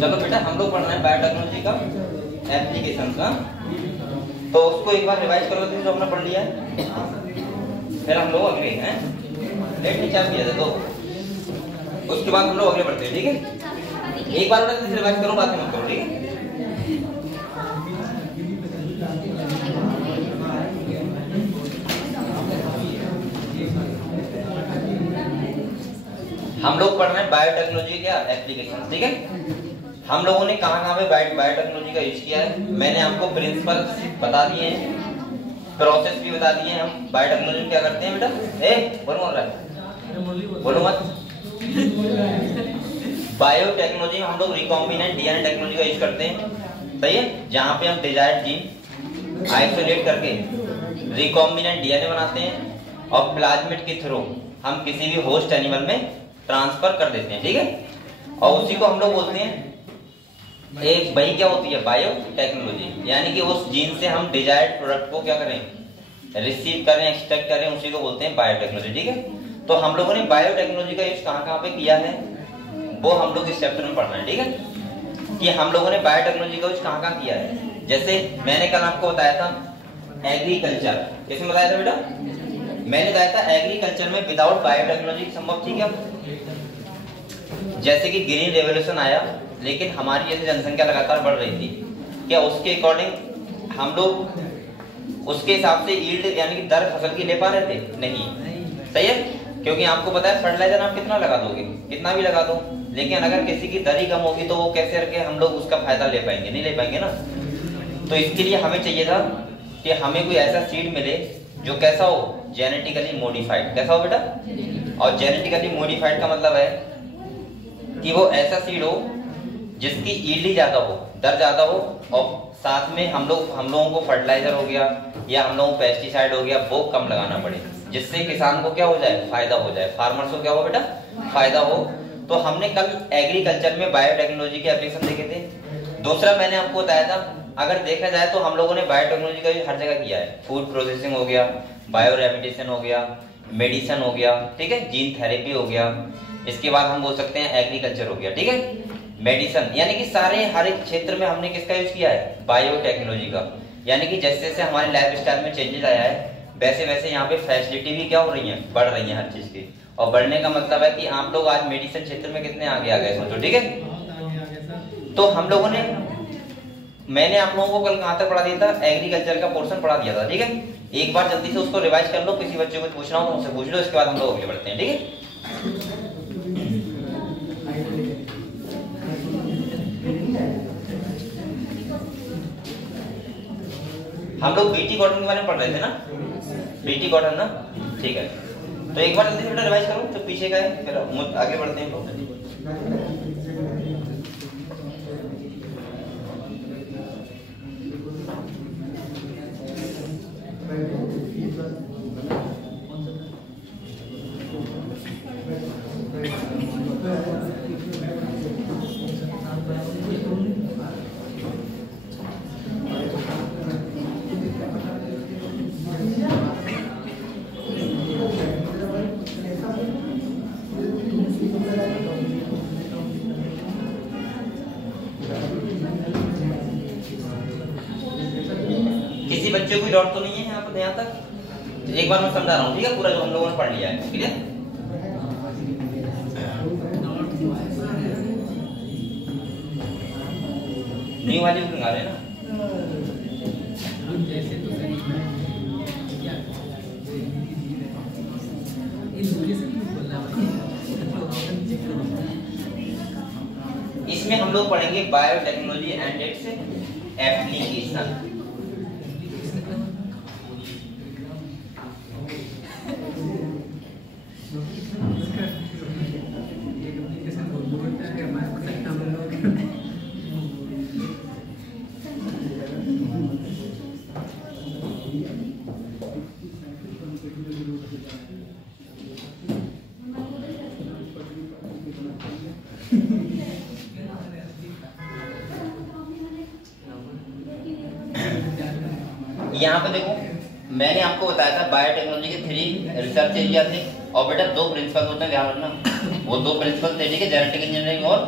चलो बेटा हम लोग पढ़ रहे हैं बायोटेक्नोलॉजी का एप्लीकेशन का, तो उसको एक बार रिवाइज कर लेते हैं जो हमने पढ़ लिया है, फिर हम लोग अगले हैं लेट में चार किया था, तो उसके बाद हम लोग अगले बढ़ते हैं। ठीक है, एक बार बेटा रिवाइज करो, बात मत करो। ठीक है, हम लोग पढ़ रहे हैं बायोटेक्नोलॉजी का एप्लीकेशन। ठीक है, हम लोगों ने कहां पे बायोटेक्नोलॉजी का यूज किया है, मैंने आपको प्रिंसिपल बता दिए हैं, प्रोसेस भी बता दिए हैं। हम बायोटेक्नोलॉजी में क्या करते हैं बेटा, बोलो मत। बायोटेक्नोलॉजी में हम लोग रिकॉम्बिनेंट डीएनए टेक्नोलॉजी का यूज करते हैं, सही है, जहां पे हम डिजायर्ड जीन आइसोलेट करके रिकॉम्बिनेंट डीएनए बनाते हैं और प्लाज्मिड के थ्रू हम किसी भी होस्ट एनिमल में ट्रांसफर कर देते हैं। ठीक है, और उसी को हम लोग बोलते हैं एक वही क्या होती है बायोटेक्नोलॉजी, यानी कि उस जीन से हम डिजायर्ड प्रोडक्ट को क्या करें, रिसीव करें, एक्सट्रैक्ट करें, उसी को बोलते हैं बायोटेक्नोलॉजी। ठीक है, तो हम लोगों ने बायोटेक्नोलॉजी का यूज कहां पे किया है वो हम लोग इस चैप्टर में पढ़ना है। ठीक है, कि हम लोगों ने बायोटेक्नोलॉजी का यूज कहां किया है। जैसे मैंने कल आपको बताया था एग्रीकल्चर, किसमें बताया था बेटा, मैंने बताया था एग्रीकल्चर में विदाउट बायोटेक्नोलॉजी संभव थी क्या। जैसे कि ग्रीन रेवोल्यूशन आया, लेकिन हमारी जैसे जनसंख्या लगातार बढ़ रही थी, क्या उसके अकॉर्डिंग हम लोग उसके हिसाब से यील्ड यानी कि दर फसल की ले पा रहे थे, नहीं, सही है, क्योंकि आपको पता है फर्टिलाइजर आप कितना लगा दोगे, कितना भी लगा दो, लेकिन अगर किसी की दर ही कम होगी तो वो कैसे करके हम लोग उसका फायदा ले पाएंगे, नहीं ले पाएंगे ना। तो इसके लिए हमें चाहिए था कि हमें कोई ऐसा सीड मिले जो कैसा हो, जेनेटिकली मॉडिफाइड। कैसा हो बेटा, और जेनेटिकली मॉडिफाइड का मतलब है कि वो ऐसा सीड हो जिसकी ईल्ड ज्यादा हो, दर ज्यादा हो, और साथ में हम लोगों को फर्टिलाइजर हो गया या हम लोगों को पेस्टिसाइड हो गया वो कम लगाना पड़े, जिससे किसान को क्या हो जाए, फायदा हो जाए, फार्मर्स को क्या हो बेटा, फायदा हो। तो हमने कल एग्रीकल्चर में बायोटेक्नोलॉजी के एप्लीकेशन देखे थे। दूसरा मैंने आपको बताया था, अगर देखा जाए तो हम लोगों ने बायोटेक्नोलॉजी का यूज हर जगह किया है, फूड प्रोसेसिंग हो गया, बायो रेमिडिएशन हो गया, मेडिसिन हो गया, ठीक है, जीन थेरेपी हो गया, इसके बाद हम बोल सकते हैं एग्रीकल्चर हो गया, ठीक है, मेडिसिन, यानी कि सारे हर एक क्षेत्र में हमने किसका यूज किया है, बायोटेक्नोलॉजी का। यानी कि जैसे जैसे हमारे लाइफ स्टाइल में चेंजेस आया है वैसे वैसे यहाँ पे फैसिलिटी भी क्या हो रही है, बढ़ रही है हर चीज की। और बढ़ने का मतलब है कि आप लोग आज मेडिसिन क्षेत्र में कितने आगे आ गए सोचो, ठीक है। तो हम लोगों ने, मैंने आप लोगों को कल कहां तक पढ़ा दिया था, एग्रीकल्चर का पोर्शन पढ़ा दिया था, ठीक है। एक बार जल्दी से उसको रिवाइज कर लो, किसी बच्चे को पूछना हो तो उनसे पूछ लो, इसके बाद हम लोग आगे बढ़ते हैं, ठीक है। हम लोग बीटी कॉटन के बारे में पढ़ रहे थे ना, बीटी कॉटन ना, ठीक है। तो एक बार जल्दी से बेटा रिवाइज करो, तो पीछे का है, फिर आगे बढ़ते हैं लोग। किसी बच्चे को डाउट तो नहीं है यहाँ पर, यहाँ तक एक बार मैं समझा रहा हूँ, ठीक है, पूरा जो हम लोगों ने पढ़ लिया है, ठीक है। न्यू वाली बुक मंगा रहे हैं ना, इसमें हम लोग पढ़ेंगे बायोटेक्नोलॉजी एंड इट्स एप्लीकेशन। यहाँ पे देखो, मैंने आपको बताया था बायोटेक्नोलॉजी के 3 रिसर्च एरिया थे, और बेटा 2 प्रिंसिपल होते हैं, ध्यान रखना, वो 2 प्रिंसिपल थे, ठीक है, जेनेटिक इंजीनियरिंग और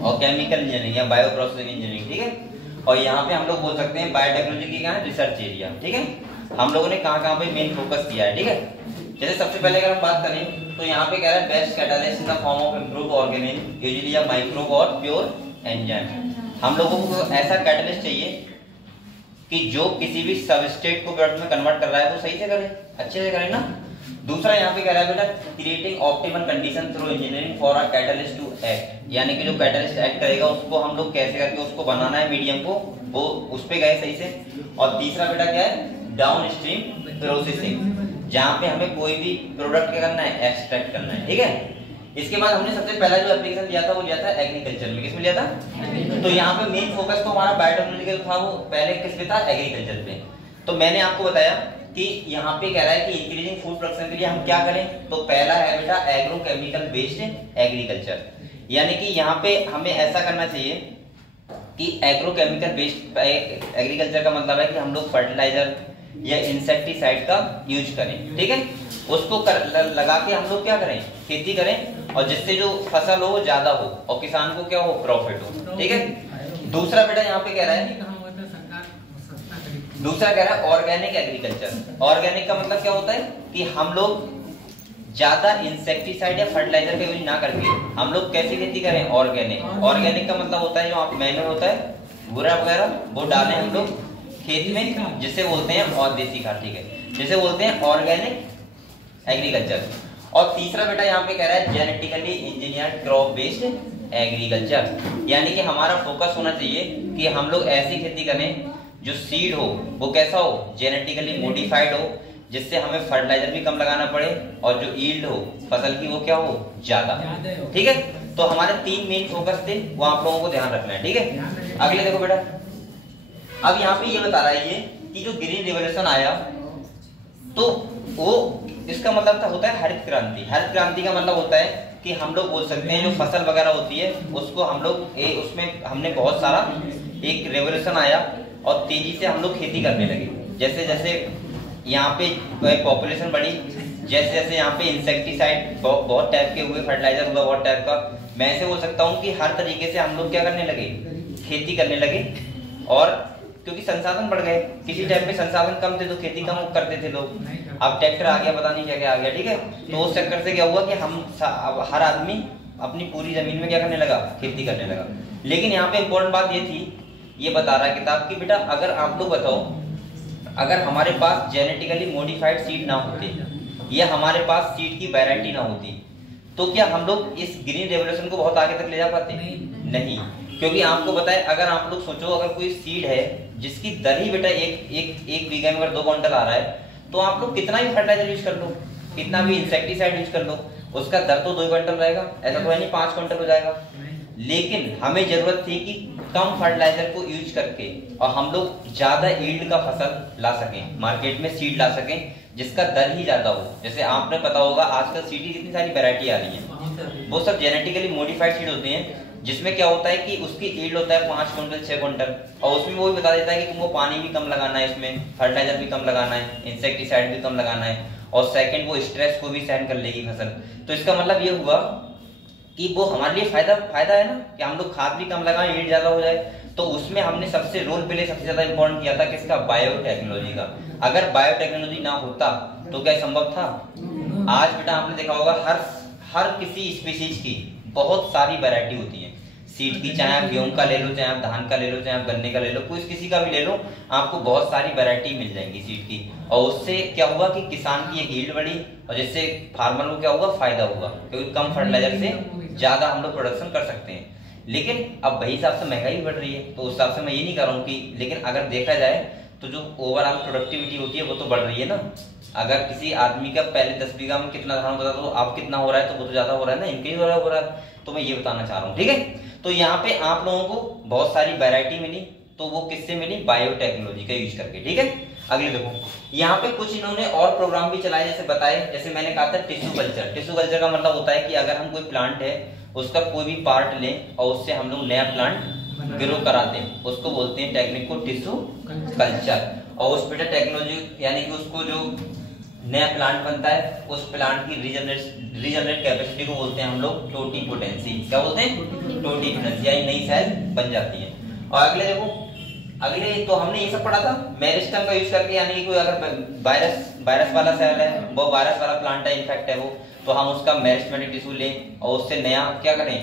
और केमिकल इंजीनियरिंग या बायो प्रोसेसिंग इंजीनियरिंग, ठीक है। और यहाँ पे हम लोग बोल सकते हैं बायोटेक्नोलॉजी की क्या है, रिसर्च एरिया, ठीक है। हम लोगों ने कहाँ पे मेन फोकस किया है, ठीक है। जैसे सबसे पहले अगर हम बात करें तो यहाँ पे कह रहा है best catalyst in the form of improve organism usually या माइक्रोब और प्योर एंजाइम। हम लोगों को ऐसा कैटालिस्ट चाहिए कि जो किसी भी सबस्ट्रेट को प्रोडक्ट में कन्वर्ट कर रहा है वो सही से करे, अच्छे से करे ना। दूसरा यहाँ पे कह रहा है बेटा creating optimal condition through engineering for a catalyst to act, यानी कि जो कैटालिस्ट एक्ट करेगा उसको हम लोग कैसे करके उसको बनाना है मीडियम को, वो उस पे गए सही से। और तीसरा बेटा क्या है, डाउन स्ट्रीम प्रोसेसिंग, जहाँ पे हमें कोई भी प्रोडक्ट क्या करना है, एक्सट्रैक्ट करना है, ठीक है। इसके बाद हमने सबसे पहला जो एप्लीकेशन लिया था वो लिया था एग्रीकल्चर में। किसमें लिया था? तो यहाँ पे मेन फोकस तो हमारा बायोटेक्नोलॉजिकल था, वो पहले किस पे था, एग्रीकल्चर पे। तो मैंने आपको बताया कि यहाँ पे कह रहा है कि इंक्रीजिंग फूड प्रोडक्शन के लिए हम क्या करें, तो पहला है बेटा एग्रोकेमिकल बेस्ड एग्रीकल्चर, यानी कि यहाँ पे हमें ऐसा करना चाहिए कि एग्रोकेमिकल बेस्ड एग्रीकल्चर का मतलब है कि हम लोग फर्टिलाइजर या इंसेक्टिसाइड का यूज करें, ठीक है। उसको लगा के हम लोग क्या करें, खेती करें, और जिससे जो फसल हो ज्यादा हो और किसान को क्या हो, प्रॉफिट हो, ठीक है। दूसरा बेटा यहाँ पे कह रहा है, दूसरा कह रहा है ऑर्गेनिक एग्रीकल्चर। ऑर्गेनिक का मतलब क्या होता है कि हम लोग ज्यादा इंसेक्टिसाइड या फर्टिलाइजर का यूज ना करके हम लोग कैसे खेती करें, ऑर्गेनिक। ऑर्गेनिक का मतलब होता है जो आप मैन्योर होता है बुरा वगैरह वो डालें हम लोग खेत में, जिसे बोलते हैं और देसी खाद, ठीक है, जिसे बोलते हैं ऑर्गेनिक एग्रीकल्चर। और तीसरा बेटा यहाँ पे कह रहा है genetically engineered crop based agriculture, यानी कि हमारा फोकस होना चाहिए कि हम लोग ऐसी खेती करें जो सीड हो वो कैसा हो, जेनेटिकली मॉडिफाइड हो, जिससे हमें फर्टिलाइजर भी कम लगाना पड़े और जो यील्ड हो फसल की वो क्या हो, ज्यादा, ठीक है। तो हमारे 3 मेन फोकस थे, वो आप लोगों को ध्यान रखना है, ठीक है। अगले देखो बेटा, अब यहाँ पे ये बता रहा है ये कि जो ग्रीन रिवॉल्यूशन आया तो वो इसका मतलब होता है हरित क्रांति। हरित क्रांति का मतलब होता है कि हम लोग बोल सकते हैं जो फसल वगैरह होती है उसको हम लोग उसमें हमने बहुत सारा एक रेवोल्यूशन आया और तेजी से हम लोग खेती करने लगे। जैसे जैसे यहाँ पे पॉपुलेशन बढ़ी, जैसे जैसे यहाँ पे इंसेक्टिसाइड बहुत टाइप के हुए, फर्टिलाइजर हुआ बहुत टाइप का, मैं ऐसे बोल सकता हूँ कि हर तरीके से हम लोग क्या करने लगे, खेती करने लगे। और क्योंकि संसाधन बढ़ गए, किसी टाइम पे संसाधन कम थे तो खेती कम करते थे लोग, अब ट्रैक्टर आ गया, पता नहीं क्या क्या आ गया, ठीक है। तो उस चक्कर से क्या हुआ कि हम हर आदमी अपनी पूरी जमीन में क्या करने लगा, खेती करने लगा। लेकिन यहाँ पे इम्पोर्टेंट बात ये थी, ये बता रहा है किताब की बेटा, अगर आप लोग बताओ, अगर हमारे पास जेनेटिकली मॉडिफाइड सीड ना होते या हमारे पास सीड की वैरायटी ना होती तो क्या हम लोग इस ग्रीन रेवोल्यूशन को बहुत आगे तक ले जा पाते? नहीं। क्योंकि आपको बताए, अगर आप लोग सोचो, अगर कोई सीड है जिसकी दर ही बेटा एक बीघा में अगर 2 क्विंटल आ रहा है, तो आप लोग कितना भी फर्टिलाइजर यूज कर लो, कितना भी इंसेक्टिसाइड यूज कर लो, उसका दर तो 2 क्विंटल रहेगा, ऐसा तो है नहीं 5 क्विंटल हो जाएगा। लेकिन हमें जरूरत थी कि कम फर्टिलाइजर को यूज करके और हम लोग ज्यादा यील्ड का फसल ला सकें, मार्केट में सीड ला सकें जिसका दर ही ज्यादा हो। जैसे आपने पता होगा आजकल सीड की कितनी सारी वैरायटी आ रही है, वो सब जेनेटिकली मॉडिफाइड सीड होते हैं, जिसमें क्या होता है कि उसकी यील्ड होता है 5 क्विंटल 6 क्विंटल, और उसमें वो भी बता देता है कि तुमको पानी भी कम लगाना है, इसमें फर्टिलाइजर भी कम लगाना है, इंसेक्टिसाइड भी कम लगाना है, और सेकंड वो स्ट्रेस को भी सहन कर लेगी फसल। तो इसका मतलब ये हुआ कि वो हमारे लिए फायदा है ना, कि हम लोग खाद भी कम लगाएं, यील्ड ज्यादा हो जाए। तो उसमें हमने सबसे रोल प्ले सबसे ज्यादा इंपॉर्टेंट किया था किसका, बायोटेक्नोलॉजी का। अगर बायोटेक्नोलॉजी ना होता तो क्या संभव था? आज बेटा आपने देखा होगा हर किसी स्पीशीज की बहुत सारी वैरायटी होती है सीड की, चाहे आप गेहूं का ले लो, चाहे आप धान का ले लो, चाहे आप गन्ने का ले लो, कोई किसी का भी ले लो, आपको बहुत सारी वैरायटी मिल जाएंगी सीड की। और उससे क्या हुआ कि किसान की एक यील्ड बढ़ी और जिससे फार्मर को क्या हुआ, फायदा हुआ, क्योंकि कम फर्टिलाइजर से ज्यादा हम लोग प्रोडक्शन कर सकते हैं। लेकिन अब वही हिसाब से महंगाई बढ़ रही है, तो उस हिसाब से मैं ये नहीं कर रहा हूँ कि, लेकिन अगर देखा जाए तो जो ओवरऑल प्रोडक्टिविटी होती है वो तो बढ़ रही है ना। अगर किसी आदमी का पहले 10 बीघा में कितना धान होता था तो अब कितना हो रहा है, तो वो तो ज्यादा हो रहा है ना, इनके ही हो रहा है। तो मैं ये बताना चाह रहा हूँ, ठीक है। तो यहाँ पे आप लोगों को बहुत सारी वैरायटी मिली, तो वो किससे मिली, बायोटेक्नोलॉजी का यूज करके, ठीक है। अगले देखो, यहाँ पे कुछ इन्होंने और प्रोग्राम भी चलाए, जैसे बताए, जैसे मैंने कहा था टिश्यू कल्चर। टिश्यू कल्चर का मतलब होता है कि अगर हम कोई प्लांट है उसका कोई भी पार्ट लें और उससे हम लोग नया प्लांट ग्रो कराते हैं, उसको बोलते हैं टेक्निक को टिश्यू कल्चर। और उस बेटा टेक्नोलॉजी यानी कि उसको जो नया प्लांट बनता है, उस प्लांट की रीजनरेट कैपेसिटी को बोलते हैं हम लोग टोटिपोटेंसी। क्या बोलते हैं? टोटिपोटेंसी, यानी नई सेल बन जाती है। और अगले देखो, अगले तो हमने ये सब पढ़ा था मेरिस्टम का यूज करके, यानी कि कोई अगर वायरस वाला सेल है, वो वायरस वाला प्लांट है, इन्फेक्ट है वो, तो हम उसका मेरिस्टेमेटिक टिश्यू लें और उससे नया क्या करें,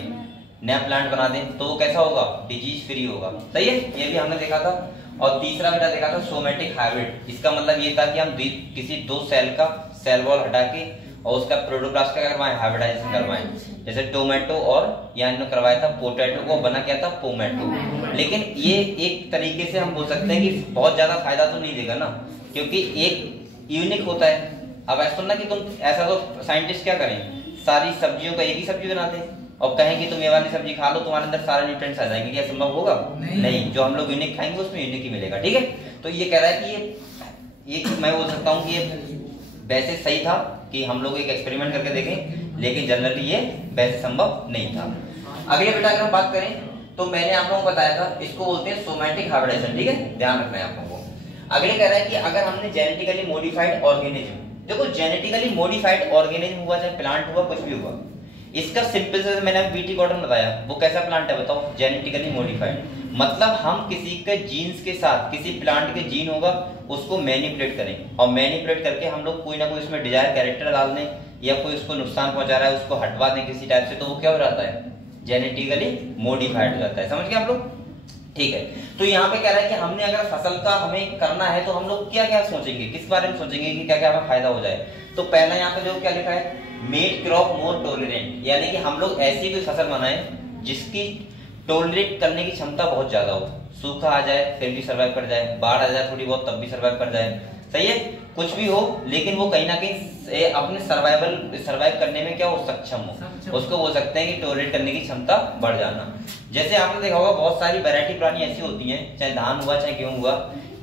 नया प्लांट बना दें, तो वो कैसा होगा? डिजीज फ्री होगा। सही है, ये भी हमने देखा था। और तीसरा बेटा देखा था सोमेटिक हाइब्रिड। इसका मतलब ये था कि हम किसी दो सेल का सेल वॉल हटा के और उसका प्रोटोप्लास्ट का करवाएं, हाइब्रिडाइजेशन करवाएं। जैसे टोमेटो और यहाँ करवाया था पोटैटो, को बना क्या था? पोमेटो। लेकिन ये एक तरीके से हम बोल सकते हैं कि बहुत ज्यादा फायदा तो नहीं देगा ना, क्योंकि एक यूनिक होता है। अब ऐसा ना कि तुम ऐसा तो साइंटिस्ट क्या करें, सारी सब्जियों का एक ही सब्जी बनाते हैं और कहें कि तुम ये वाली सब्जी खा लो, तुम्हारे अंदर सारे न्यूट्रिएंट्स आ जाएंगे, क्या संभव होगा? नहीं। जो हम लोग यूनिक खाएंगे उसमें यूनिक ही मिलेगा। ठीक है, तो ये कह रहा है कि ये मैं बोल सकता हूँ कि ये वैसे सही था कि हम लोग एक एक्सपेरिमेंट करके देखें, लेकिन जनरली ये वैसे संभव नहीं था। अगले बेटा अगर हम बात करें तो मैंने आप लोगों को बताया था, इसको बोलते हैं सोमैटिक हाइब्रिडाइजेशन। ठीक है, ध्यान रखना है आप लोगों को। अगले कह रहा है कि अगर हमने जेनेटिकली मॉडिफाइड ऑर्गेनिज्म, देखो जेनेटिकली मॉडिफाइड ऑर्गेनिज्म हुआ, चाहे प्लांट हुआ, कुछ भी हुआ, इसका सिंपल से मैंने बीटी कॉटन बताया, वो कैसा प्लांट है बताओ? Genetically modified. मतलब हम किसी के जीन्स के साथ, किसी प्लांट के जीन होगा उसको मैनिपुलेट करें और मैनिपुलेट करके हम लोग कोई ना कोई उसमें डिजायर कैरेक्टर डाल दें या कोई उसको नुकसान पहुंचा रहा है उसको हटवा दें किसी टाइप से, तो वो क्या हो जाता है? जेनेटिकली मॉडिफाइड हो जाता है। समझ गए आप लोग? ठीक है, तो यहाँ पे कह रहा है कि हमने अगर फसल का हमें करना है तो हम लोग क्या क्या सोचेंगे, किस बारे में सोचेंगे कि क्या क्या हमें फायदा हो जाए। तो पहला यहाँ पे जो क्या लिखा है, मेड क्रॉप मोर टॉलरेंट, यानी कि हम लोग ऐसी कोई फसल बनाएं जिसकी टॉलरेट करने की क्षमता बहुत ज्यादा हो। सूखा आ जाए फिर भी सर्वाइव कर जाए, बाढ़ आ जाए थोड़ी बहुत तब भी सर्वाइव कर जाए। सही है, कुछ भी हो लेकिन वो कहीं ना कहीं अपने सर्वाइव करने में क्या हो, सक्षम हो। उसको बोल सकते हैं कि टॉलरेट करने की क्षमता बढ़ जाना। जैसे आपने देखा होगा बहुत सारी वैरायटी पुरानी ऐसी होती है, चाहे धान हुआ चाहे गेहूं हुआ,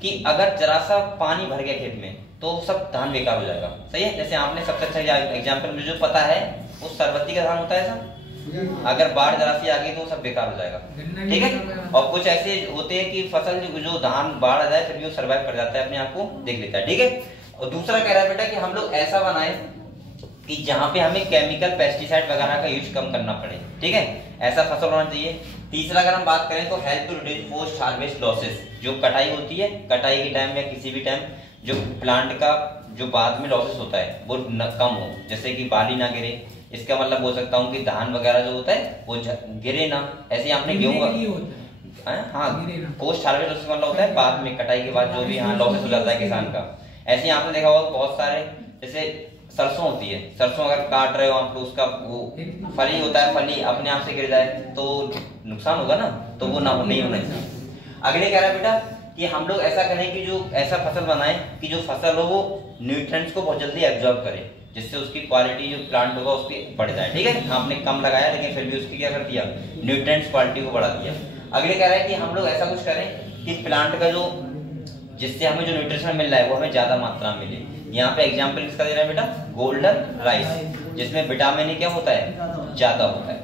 कि अगर जरा सा पानी भर गया खेत में तो सब धान बेकार हो जाएगा। सही है, जैसे आपने सबसे अच्छा एग्जाम्पल मुझे जो पता है वो सरबत्ती का धान होता है ऐसा, अगर बाढ़ जरा सी आ गई तो सब बेकार हो जाएगा। ठीक है, और कुछ ऐसे होते हैं कि फसल जो धान बाढ़ आ जाए फिर भी वो सर्वाइव कर जाता है, अपने आप को देख लेता है। ठीक है, और दूसरा कह रहा है बेटा कि हम लोग ऐसा बनाए कि जहां पे हमें केमिकल पेस्टिसाइड वगैरह का यूज कम करना पड़े। ठीक है, ऐसा फसल होना चाहिए। तीसरा अगर हम बात करें तो help to reduce post harvest losses, जो कटाई होती है, कटाई के टाइम या किसी भी टाइम जो प्लांट का जो बाद में लॉसेस होता है वो कम हो, जैसे कि बाली ना गिरे। इसका मतलब बोल सकता हूँ कि धान वगैरह जो होता है वो गिरे ना। ऐसे आपने गेहूं का हाँ पोस्ट हार्वेस्ट लॉसेस मतलब होता है बाद में कटाई के बाद जो भी हाँ लॉसेस हो जाता है किसान का। ऐसे आपने देखा होगा बहुत सारे, जैसे सरसों होती है, सरसों अगर काट रहे हो आप तो उसका वो फली होता है, फली अपने आप से गिर जाए तो नुकसान होगा ना, तो वो ना नहीं होना चाहिए। अगले कह रहा है बेटा कि हम लोग ऐसा करें कि जो ऐसा फसल बनाएं कि जो फसल हो वो न्यूट्रिएंट्स को बहुत जल्दी एब्जॉर्ब करे, जिससे उसकी क्वालिटी जो प्लांट होगा उसकी बढ़ जाए। ठीक है, आपने कम लगाया लेकिन फिर भी उसकी क्या कर दिया, न्यूट्रिएंट्स क्वालिटी को बढ़ा दिया। अगले कह रहा है कि हम लोग ऐसा कुछ करें कि प्लांट का जो जिससे हमें जो न्यूट्रिशन मिल रहा है वो हमें ज्यादा मात्रा में मिले। यहाँ पे एग्जांपल किसका दे रहा है बेटा, गोल्डन राइस, जिसमें विटामिन क्या होता है, ज्यादा होता है।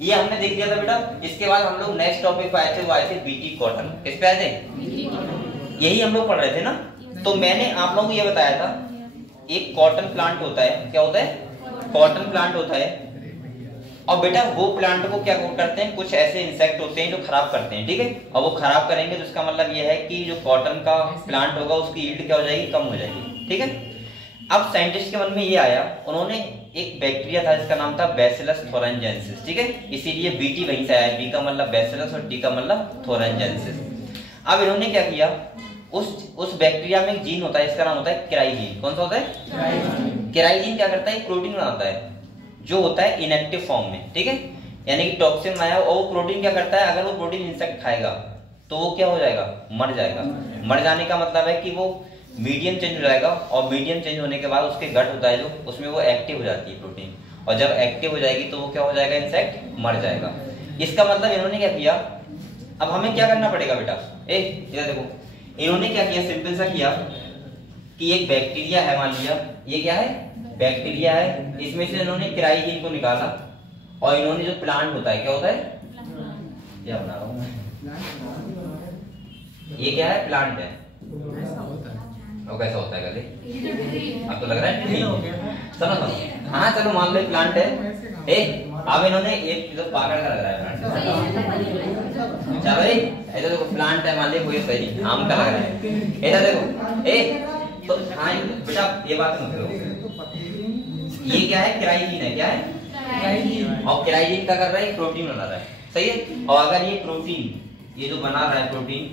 ये हमने देख दिया था बेटा। इसके बाद हम लोग नेक्स्ट टॉपिक पे आए थे, वो आए थे बीटी कॉटन। किस पे आए थे, यही हम लोग पढ़ रहे थे ना। तो मैंने आप लोगों को ये बताया था एक कॉटन प्लांट होता है, क्या होता है, कॉटन प्लांट होता है। और बेटा वो प्लांट को क्या करते हैं, कुछ ऐसे इंसेक्ट होते हैं जो खराब करते हैं। ठीक है, और वो खराब करेंगे तो इसका मतलब ये है कि जो कॉटन का प्लांट होगा उसकी यील्ड क्या हो जाएगी, कम हो जाएगी। ठीक है, अब साइंटिस्ट के मन में ये आया, उन्होंने एक बैक्टीरिया था जिसका नाम था बैसिलस थोरेंजेंसिस। ठीक है, इसीलिए बीटी वहीं से आया, बी का मतलब बैसिलस और टी का मतलब थोरेंजेंसिस। अब इन्होंने क्या किया, उस बैक्टीरिया में एक जीन होता है, इसका नाम होता है केराइजीन। कौन सा होता है, केराइजीन क्या करता है, प्रोटीन बनाता है जो होता है इनएक्टिव फॉर्म में। ठीक है, यानी कि टॉक्सिन आया और वो प्रोटीन क्या करता है, अगर वो प्रोटीन इंसेक्ट खाएगा तो वो क्या हो जाएगा, मर जाएगा। मर जाने का मतलब है कि वो मीडियम चेंज हो जाएगा, और मीडियम चेंज होने के बाद उसके गट होता है जो, उसमें वो एक्टिव हो जाती है प्रोटीन, और जब एक्टिव हो जाएगी तो वो क्या हो जाएगा, इंसेक्ट मर जाएगा। इसका मतलब इन्होंने क्या किया, अब हमें क्या करना पड़ेगा बेटा, इधर देखो, इन्होंने क्या किया, सिंपल सा किया कि एक बैक्टीरिया है, मान लिया ये क्या है, बैक्टीरिया है, इसमें से इन्होंने केराइजीन को निकाला, और इन्होंने जो प्लांट होता है, क्या होता है, क्या बना रहा हूं मैं, ये क्या है, प्लांट है। और कैसा होता है गले? आपको लग रहा है ठीक? चलो चलो, हाँ चलो मान लो प्लांट है, अब इन्होंने एक तो पाकड़ का लग रहा है प्लांट, चलो ऐसा देखो प्लांट है, मान लो कोई सही आम का लग रहा है, ऐसा देखो तो हाँ बेटा ये बात मत करो, ये क्या है? केराइजिन है, क्या है? और केराइजिन क्या कर रहा है? प्रोटीन बना रहा है, सही है। और अगर ये प्रोटीन, ये जो बना रहा है प्रोटीन,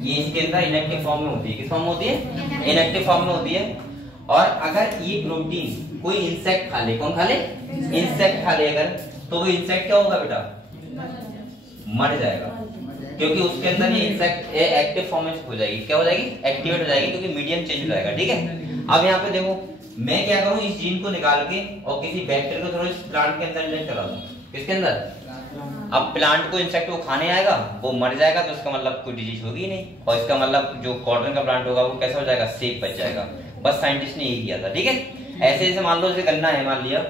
ये इसके अंदर इनएक्टिव फॉर्म में होती है, किस फॉर्म में होती है? इनएक्टिव फॉर्म में होती है। और अगर ये प्रोटीन कोई इंसेक्ट खा ले, कौन खा ले? इंसेक्ट खा ले अगर, तो वो इंसेक्ट क्या होगा बेटा? मर जाएगा, क्योंकि उसके अंदर ये इंसेक्ट एक्टिव फॉर्म में हो जाएगी, क्या हो जाएगी? एक्टिवेट हो जाएगी, क्योंकि मीडियम चेंज हो जाएगा, ठीक है। अब यहाँ पे देखो मैं क्या करूँ, इस जीन को निकाल के और किसी बैक्टीरिया को थोड़ा इस प्लांट के अंदर इंजेक्ट करा दूं, किसके अंदर? अब प्लांट को इंसेक्ट को खाने आएगा, वो मर जाएगा, तो इसका मतलब कोई डिजीज होगी नहीं, और इसका मतलब जो कॉटन का प्लांट होगा वो कैसा हो जाएगा? सेफ बच जाएगा। बस साइंटिस्ट ने यही किया था, ठीक है। ऐसे जैसे मान लो जैसे गन्ना है, मान लिया,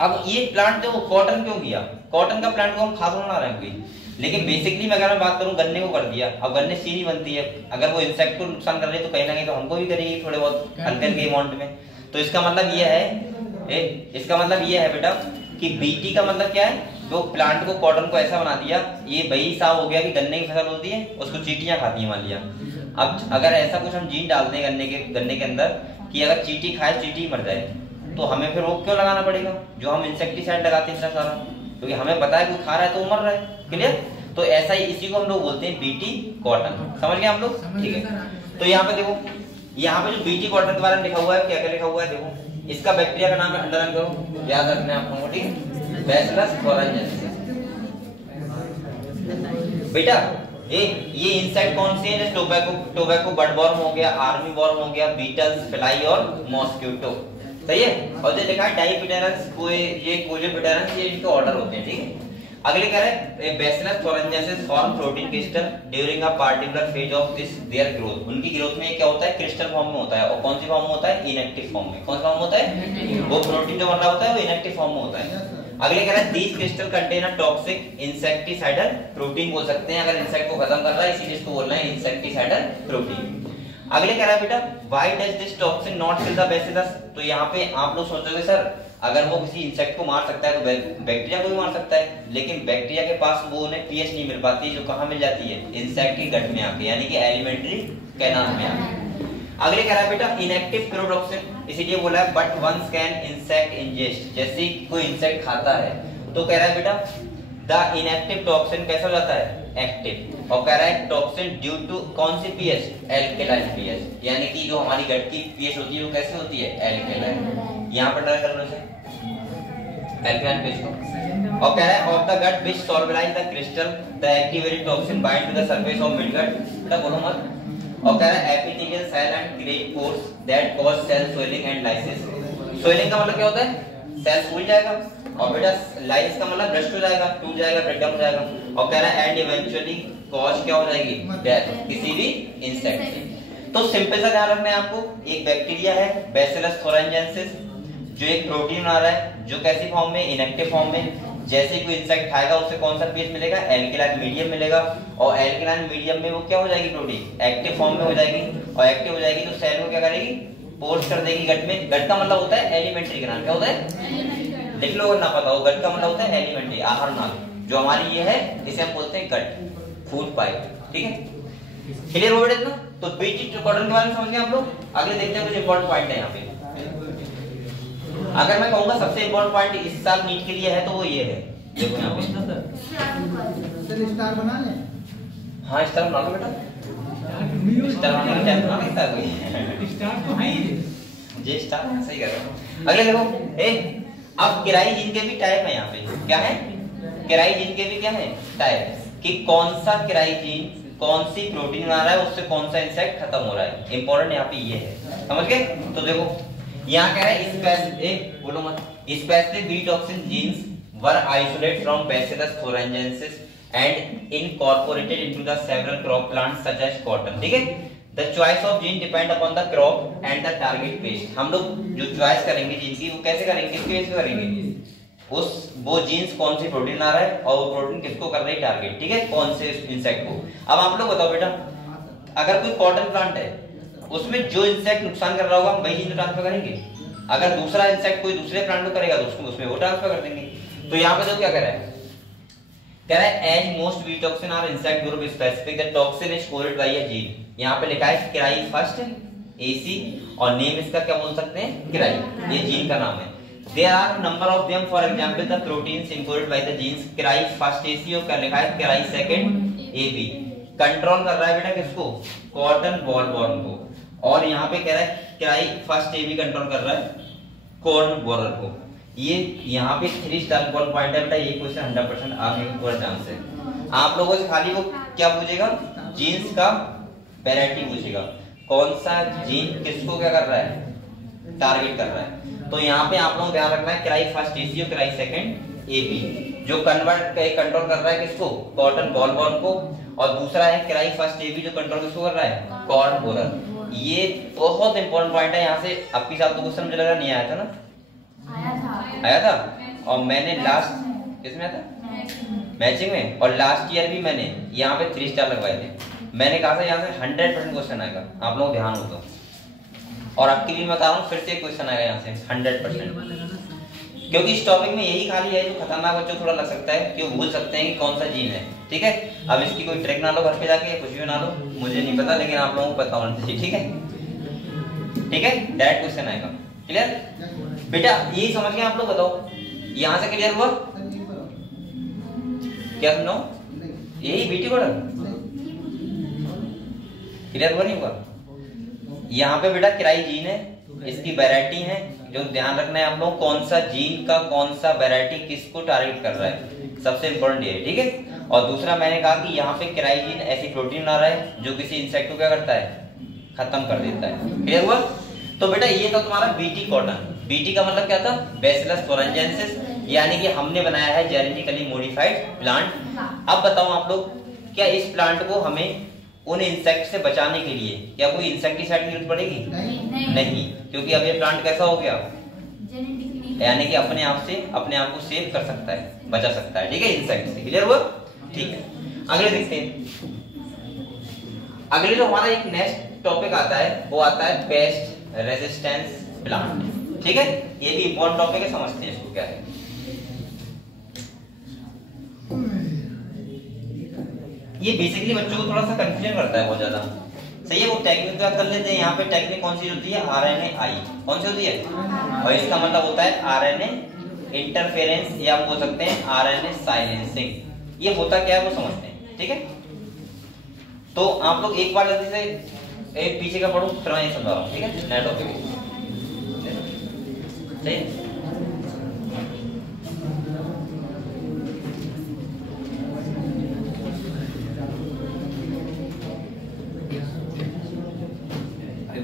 अब ये प्लांट जो कॉटन क्यों किया? कॉटन का प्लांट को हम खा तो बना रहे हैं कोई, लेकिन बेसिकली मैं अगर मैं बात करूं गन्ने को कर दिया, अब गन्ने चीनी बनती है, अगर वो इंसेक्ट को नुकसान कर रही है तो कहीं ना कहीं तो हमको भी करेगी थोड़े बहुत हल्के हल्के अमाउंट में। तो इसका मतलब ये है इसका मतलब ये है बेटा कि बीटी का मतलब क्या है? जो प्लांट को कॉटन को ऐसा बना दिया, ये वही सा हो गया कि गन्ने की फसल होती है उसको चींटियां खाती है, मान लिया। अब अगर ऐसा कुछ हम जीन डाल दें गन्ने के अंदर कि अगर चींटी खाए चींटी मर जाए, तो हमें फिर रोक क्यों लगाना पड़ेगा जो हम इंसेक्टिसाइड लगाते हैं इतना सारा? क्योंकि हमें पता है कोई खा रहा है तो वो मर रहा है, क्लियर। तो ऐसा ही इसी को हम लोग बोलते हैं बीटी कॉटन, समझ गए हम लोग? ठीक है। तो यहाँ पे देखो, यहाँ पे जो बीटी कॉटन के बारे में लिखा हुआ है, क्या क्या लिखा हुआ है देखो, इसका बैक्टीरिया का नाम अंडरलाइन करो, याद रखना है आप लोगों को, ठीक है? बैसिलस थोराइजेंसिस। बेटा ये इंसेक्ट कौन से हैं? जैसे टोबैको बर्डवॉर्म हो गया, आर्मी वॉर्म हो गया, बीटल्स, फ्लाई और मॉस्किटो, सही है। और जो लिखा है डाइपिटेरस, ये कोलियोपिटेरस, ये इनके ऑर्डर होते हैं, ठीक है। अगले कह रहे हैं Bacillus thuringiensis form protein crystal during a particular phase of this their growth. उनकी ग्रोथ में क्या होता है? क्रिस्टल फॉर्म में होता है। और कौन सी फॉर्म में होता है? इनएक्टिव फॉर्म में। कौन सा फॉर्म होता है? वो प्रोटीन जो बन रहा होता है वो इनएक्टिव फॉर्म में होता है। अगले कह रहा है these crystal contain a toxic insecticidal protein, बोल सकते हैं अगर इंसेक्ट को खत्म कर रहा है, इसीलिए इसको बोलना है इंसेक्टिसाइडल प्रोटीन। अगले कह रहा है बेटा why does this toxin not kill the bacillus. तो यहाँ पे आप लोग सोचोगे सर अगर वो किसी इंसेक्ट को मार सकता है तो बैक्टीरिया को भी मार सकता है, लेकिन बैक्टीरिया के पास वो उन्हें पीएच नहीं मिल पाती, जो कहाँ मिल जाती है? इंसेक्ट के गट में आके, यानी कि एलिमेंट्री कैनाल में आके। अगले कह रहा है बेटा इनएक्टिव क्लोरोटॉक्सिन, इसीलिए बोला है but once can insect ingest, जैसे कोई इंसेक्ट खाता है तो कह रहा है बेटा द इनएक्टिव टॉक्सिन कैसा हो जाता है? एक्टिव। और कह रहा है टॉक्सिन ड्यू टू कौन सी पीएच? एल्केलाइन पीएच, यानी कि जो हमारी गट की पीएच होती है वो कैसी होती है? एल्केलाइन। यहाँ पर ट्राई करना चाहिए एल्केलाइन पीएच को। और कह रहा है of the gut which solubilise the crystal the activated toxin bind to the surface of midgut, the बोलो मत। और कह रहा है epithelial cell and great pores that cause cell swelling and lysis. Swelling का मतलब क्या होता है? सेल फूल जाएगा, और बेटा लाइसिस का मतलब ब्रस्ट हो जाएगा, टूट जाएगा, ब्रेक डाउन हो जाएगा। और कह रहा है एंड इवेंचुअली कॉज क्या हो जाएगी? डेथ, किसी भी इंसेक्ट से। तो सिंपल सा ध्यान रखना है आपको, एक बैक्टीरिया है बैसिलस थोराइजेंसिस जो एक प्रोटीन बना रहा है, जो कैसी फॉर्म में? इनएक्टिव फॉर्म में। जैसे कोई इंसेक्ट खाएगा उससे कौन सा पीएच मिलेगा? एल्केलाइन मीडियम मिलेगा। और एल्केलाइन मीडियम में वो क्या हो जाएगी? प्रोटीन एक्टिव फॉर्म में हो जाएगी। और एक्टिव हो जाएगी तो सेल को क्या करेगी? पोर्स कर देगी गट में। गट का मतलब होता है एलिमेंट्री कैनाल, क्या होता है? लिख लो ना पता हो, गट का मतलब होता है एलिमेंट्री, आहार नाल। जो हमारी ये है इसे हम बोलते हैं गट, फूड पाइप, ठीक है। क्लियर हो बेटा इतना? तो बीटी कॉटन के बारे में समझ गए आप लोग। आगे देखते हैं कुछ इंपॉर्टेंट पॉइंट है यहाँ पे। अगर मैं कहूंगा सबसे इंपॉर्टेंट पॉइंट इस साल नीट के लिए है तो वो ये है, देखो यहाँ पे स्टार बना ले। हाँ स्टार बना लो बेटा, स्टार बनाने का टाइम बना लेता है कोई, स्टार तो है ही जे स्टार, सही कर रहे हो। अगले देखो अब केराइजिन के भी टाइप है यहाँ पे, क्या है? केराइजिन के भी क्या है? टाइप, कि कौन सा केराइजिन कौन सी प्रोटीन बना रहा है, उससे कौन सा इंसेक्ट खत्म हो रहा है। इंपॉर्टेंट यहाँ पे ये है, समझ गए? तो देखो यहाँ कह रहा है बोलो मत, specially B toxin genes were isolate from Bacillus thuringiensis and incorporated into the several crop plants such as cotton, ठीक है। The choice of gene depend upon the crop and the target pest. हम लोग जो choice करेंगे gene की वो कैसे करेंगे? किसके बेस पे करेंगे? वो जीन्स कौन सी प्रोटीन आ रहा है और वो प्रोटीन किसको कर रही है टारगेट, ठीक है, कौन से इंसेक्ट को। अब आप लोग बताओ बेटा अगर कोई कॉटन प्लांट है उसमें जो इंसेक्ट नुकसान कर रहा होगा हम वही जीन ट्रांसफर करेंगे। अगर दूसरा इंसेक्ट कोई दूसरे प्लांट को करेगा तो उसको उसमें वो ट्रांसफर कर देंगे। तो यहाँ पे तो क्या कर रहा है, कह रहा है as most B toxin are insect group specific the toxin is coded by a gene. यहाँ पे लिखा है किराई फर्स्ट एसी और नेम इसका क्या बोल सकते हैं, किराई, ये जीन का नाम है। There are number of them, for example the proteins encoded by the genes cry first AC और क्या लिखा है किराई सेकंड एबी। कंट्रोल कर रहा है बेटा किसको, कॉटन बॉलवर्म को, और यहाँ पे कह रहा है किराई फर्स्ट एबी कंट्रोल कर रहा है कॉर्न बोरर को। ये यहाँ पे 3 स्टार पॉइंट है बेटा, ये क्वेश्चन 100% आने का पूरा चांस है। आप लोगों से खाली वो क्या पूछेगा, जीन्स का वैरायटी पूछेगा, कौन सा जीन किसको क्या कर रहा है, टारगेट कर रहा है। तो यहाँ पे आप लोगों को ध्यान रखना है किराई फर्स्ट एसी और किराई सेकंड एबी, जो कंट्रोल कर रहा है किसको, कॉटन बॉलवर्म को, और दूसरा है किराई फर्स्ट एबी जो कंट्रोल किसको कर रहा है, कॉर्न बोरर। ये बहुत इंपॉर्टेंट पॉइंट है। यहाँ से आपके साथ तो क्वेश्चन मुझे लगा नहीं आया था ना, आया था और मैंने लास्ट किसमें आया था, मैचिंग में, और लास्ट ईयर भी मैंने यहाँ पे 3 स्टार लगवाए थे। मैंने कहा था यहाँ से 100% क्वेश्चन आएगा, आप लोग ध्यान हो तो, और आपके भी बता रहा हूँ फिर से क्वेश्चन आएगा यहाँ से 100%, क्योंकि इस टॉपिक में यही खाली है जो खतरनाक बच्चों थोड़ा लग सकता है कि वो भूल सकते हैं कि कौन सा जीन है। ठीक है, अब इसकी कोई ट्रिक ना लो घर पे जाके, कुछ भी ना लो, मुझे नहीं पता, लेकिन आप लोगों को पता होना चाहिए। ठीक है, ठीक है, डायरेक्ट क्वेश्चन आएगा। क्लियर बेटा, यही समझ गए आप लोग, बताओ यहाँ से क्लियर हुआ क्या, सुनो यही बीटी कोडर क्लियर हुआ नहीं हुआ। यहाँ पे बेटा किराई जीन है, इसकी वैरायटी है, जो ध्यान रखना है आप लोग, कौन सा जीन का कौन सा वैरायटी किसको टारगेट कर रहा है, सबसे इंपॉर्टेंट ये है। ठीक है, और दूसरा मैंने कहा कि यहाँ पे किराई जीन ऐसी प्रोटीन बना रहा है जो किसी इंसेक्ट को क्या करता है, खत्म कर देता है। क्लियर हुआ। तो बेटा ये था तुम्हारा बीटी कॉटन। बीटी का मतलब क्या था, बैसिलस थोरेंजेंसिस, यानी कि हमने बनाया है जेनेटिकली मॉडिफाइड प्लांट। अब बताओ आप लोग, क्या इस प्लांट को हमें उन इंसेक्ट से बचाने के लिए क्या कोई इंसेक्टिसाइड की जरूरत पड़ेगी? नहीं, क्योंकि अब ये प्लांट कैसा हो गया, यानी कि अपने आप को सेव कर सकता है, बचा सकता है। ठीक है, इंसेक्ट से। क्लियर हुआ। ठीक है, अगले देखते हैं। अगले जो हमारा एक नेक्स्ट टॉपिक आता है वो आता है पेस्ट रेजिस्टेंस प्लांट। ठीक है, ये भी इंपॉर्टेंट टॉपिक है, समझते हैं इसको क्या है। ये बेसिकली बच्चों को थोड़ा सा कंफ्यूजन करता है बहुत ज्यादा। सही है, वो टेक्निक का कर लेते हैं। यहाँ पे टेक्निक कौन सी होती है, RNAi कौन सी होती है, और इसका मतलब होता है RNA इंटरफेरेंस, या आप बोल सकते हैं RNA साइलेंसिंग। ये होता क्या है वो समझते हैं। ठीक है, तो आप लोग एक बार जल्दी से एक पीछे का पढ़ो, फिर मैं ये समझा रहा हूँ। ठीक है, नया टॉपिक सही।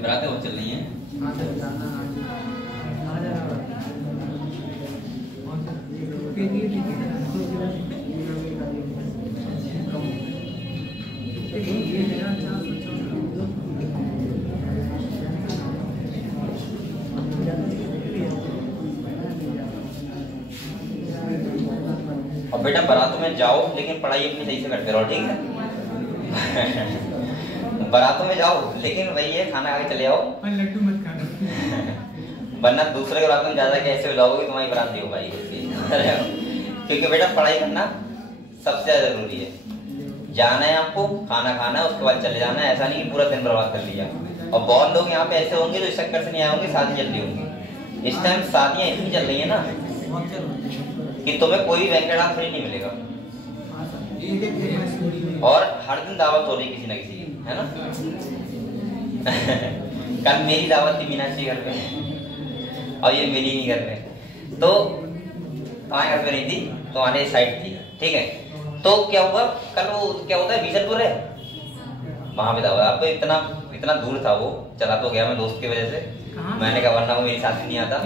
बराते हो चल रही हैं। और बेटा बारातों में जाओ लेकिन पढ़ाई अपनी सही से करते रहो। ठीक है, बारातों में जाओ लेकिन वही है, खाना खा के चले आओ, लड्डू मत खाना, वरना दूसरे के बारात में ज्यादा कैसे हो जाओगे, तुम्हारी बारात नहीं हो पाएगी। क्योंकि बेटा पढ़ाई करना सबसे ज्यादा जरूरी है। जाना है आपको, खाना खाना है, उसके बाद चले जाना है। ऐसा नहीं कि पूरा दिन बर्बाद कर लिया। और बहुत लोग यहाँ पे ऐसे होंगे जो इस चक्कर से नहीं आए होंगे, शादी जल्दी होंगी। इस टाइम शादियां इतनी चल रही है ना कि तुम्हें कोई वेंकट फ्री नहीं मिलेगा, और हर दिन दावत हो रही किसी ना किसी, है ना। कल मेरी दावत थी मीनाक्षी घर पे, और ये मिली नहीं घर पे, तो हमारे घर पे नहीं थी, तो हमारे साइड थी। ठीक है, तो क्या हुआ, कल वो क्या होता है बीसलपुर है, वहां पे दावत। आपको इतना दूर था, वो चला तो गया मैं दोस्त की वजह से, मैंने कहा वरना वो मेरी साथ नहीं आता।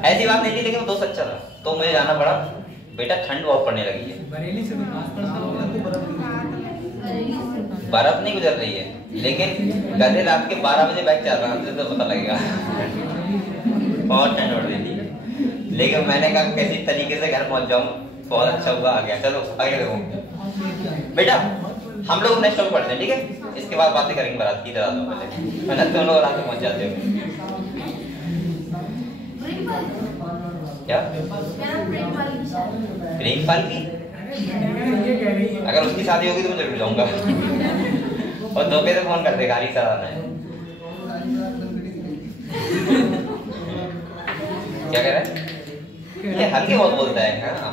ऐसी बात नहीं थी, लेकिन वो दोस्त अच्छा था, तो मुझे जाना पड़ा। बेटा ठंड बहुत पड़ने लगी है, बर्फ नहीं गुजर रही है, लेकिन गधे रात के 12 बजे बैठ चल रहा है, तो पता लगेगा। बहुत ठंड पड़ रही थी, लेकिन मैंने कहा किसी तरीके से घर पहुंच जाऊं, बहुत अच्छा हुआ आ गया। चलो आगे देखो बेटा, हम लोग नेक्स्ट टॉपिक पढ़ते हैं, ठीक है? इसके बाद बातें करेंगे बारात की रात में, पहले मतलब तुम लोग रात में पहुंच जाते हो क्या? प्रेमपाल की अगर उसकी शादी होगी तो मैं जरूर जाऊंगा और दो पे तो फोन कर देगा, गाड़ी चलाना है। क्या कह रहा है? ये हल्के बहुत बोलता है। हाँ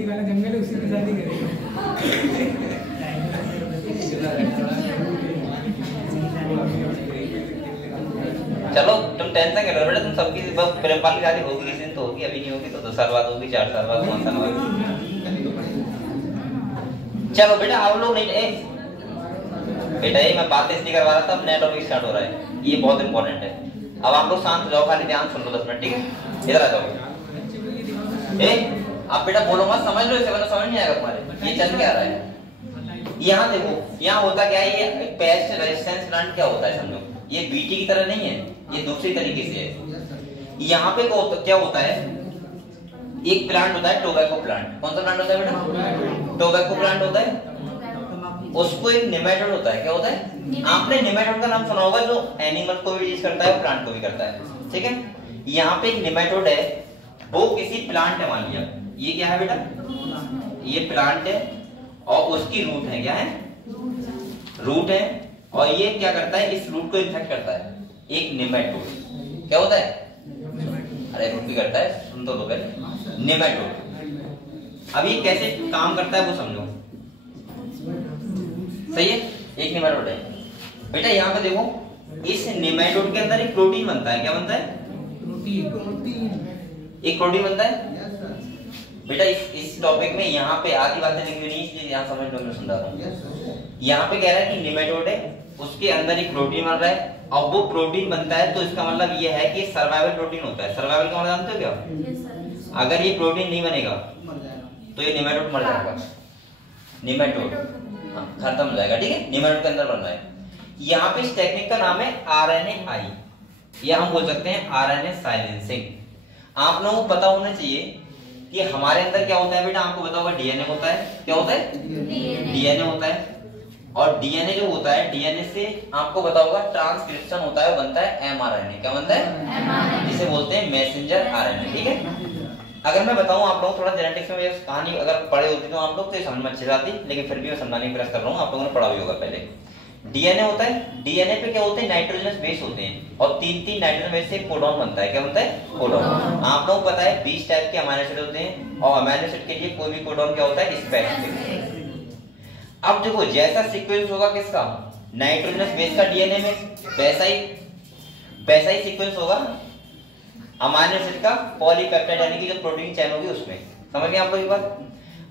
वाला जंगल है, उसी की शादी करेगा। चलो तुम टेंशन कर रहे हो बेटा, तुम सबकी प्रेमपाल की शादी होगी किसी दिन तो होगी, अभी नहीं होगी तो 2 साल बाद होगी, 4 साल बाद, 5 साल बाद। चलो बेटा आप लोग नहीं बेटा ये मैं बात इसलिए करवा रहा था, अब नया टॉपिक स्टार्ट हो रहा है, ये बहुत इंपॉर्टेंट है। अब आप लोग शांत जाओ, खाली ध्यान सुन लो 10 मिनट, ठीक है? इधर आ जाओ। आप बेटा बोलो मत, समझ लो इसे, वरना समझ नहीं आएगा तुम्हारे। ये चल क्या रहा है यहाँ देखो, यहाँ होता क्या है, ये पेस्ट रेजिस्टेंस प्लांट क्या होता है समझो, ये बीटी की तरह नहीं है, ये दूसरी तरीके से है। यहाँ पे क्या होता है, एक प्लांट होता है टोबैको प्लांट। कौन सा प्लांट होता है बेटा? टोबैको प्लांट होता है। उसको एक नेमेटोड होता है। क्या होता है? आपने नेमेटोड का नाम सुना होगा, जो एनिमल को भी यूज करता है और प्लांट को भी करता है, ठीक है? यहाँ पे एक नेमेटोड है, वो किसी प्लांट है, मान लिया ये क्या है बेटा, ये प्लांट है और उसकी रूट है, क्या है? रूट है, और ये क्या करता है, इस रूट को इन्फेक्ट करता है, एक नेमेटोड। क्या होता है? अरे रूट भी करता है, सुन तो लो पहले, नेमेटोड। अब ये कैसे काम करता है वो समझो, सही है? एक नेमेटोड है बेटा, यहाँ पे देखो, इस नेमेटोड के अंदर एक प्रोटीन बनता है। क्या बनता है? एक प्रोटीन बनता है बेटा। इस टॉपिक में यहाँ पे आधी बातें लिखी हुई नहीं, इसलिए यहाँ समझ लो, मैं समझा रहा हूँ। यहाँ पे कह रहा है कि नेमेटोड है, उसके अंदर एक प्रोटीन बन रहा है, और वो प्रोटीन बनता है तो इसका मतलब ये है कि सर्वाइवल प्रोटीन होता है। सर्वाइवल का मतलब जानते हो क्या? अगर ये प्रोटीन नहीं बनेगा तो ये नेमेटोड मर जाएगा, नेमेटोड खत्म हो जाएगा, ठीक है? नेमेटोड के अंदर बन रहा है। यहाँ पे इस टेक्निक का नाम है RNAi, या हम बोल सकते हैं RNA साइलेंसिंग। आप लोगों को पता होना चाहिए कि हमारे अंदर क्या होता है बेटा, आपको पता होगा डीएनए होता है। क्या होता है? डीएनए होता है, और डीएनए जो होता है, डीएनए से आपको पता होगा ट्रांसक्रिप्शन होता है, बनता है mRNA। क्या बनता है? जिसे बोलते हैं मैसेंजर RNA, ठीक है? अगर मैं बताऊं आप लोग थोड़ा जेनेटिक्स में कहानी अगर पढ़े होती तो आप लोग तो समझ में अच्छी जाती, लेकिन फिर भी मैं समझाने की प्रयास कर रहा हूँ, आप लोगों ने पढ़ा भी होगा पहले। डीएनए होता है, डीएनए पे क्या होते हैं, नाइट्रोजनस बेस होते हैं, और 3 नाइट्रोजन बेस से कोडॉन बनता है। क्या बनता है? कोडॉन। आप लोगों को पता है 20 टाइप के अमीनो एसिड होते हैं, और अमीनो एसिड के लिए कोई भी कोडॉन क्या होता है, स्पेसिफिक। अब देखो जैसा सीक्वेंस होगा किसका, नाइट्रोजनस बेस का डीएनए में, वैसा ही सीक्वेंस होगा अमीनो एसिड का पॉलीपेप्टाइड यानी कि जो प्रोटीन चेन होगी उसमें। समझ गए आप लोग एक बात?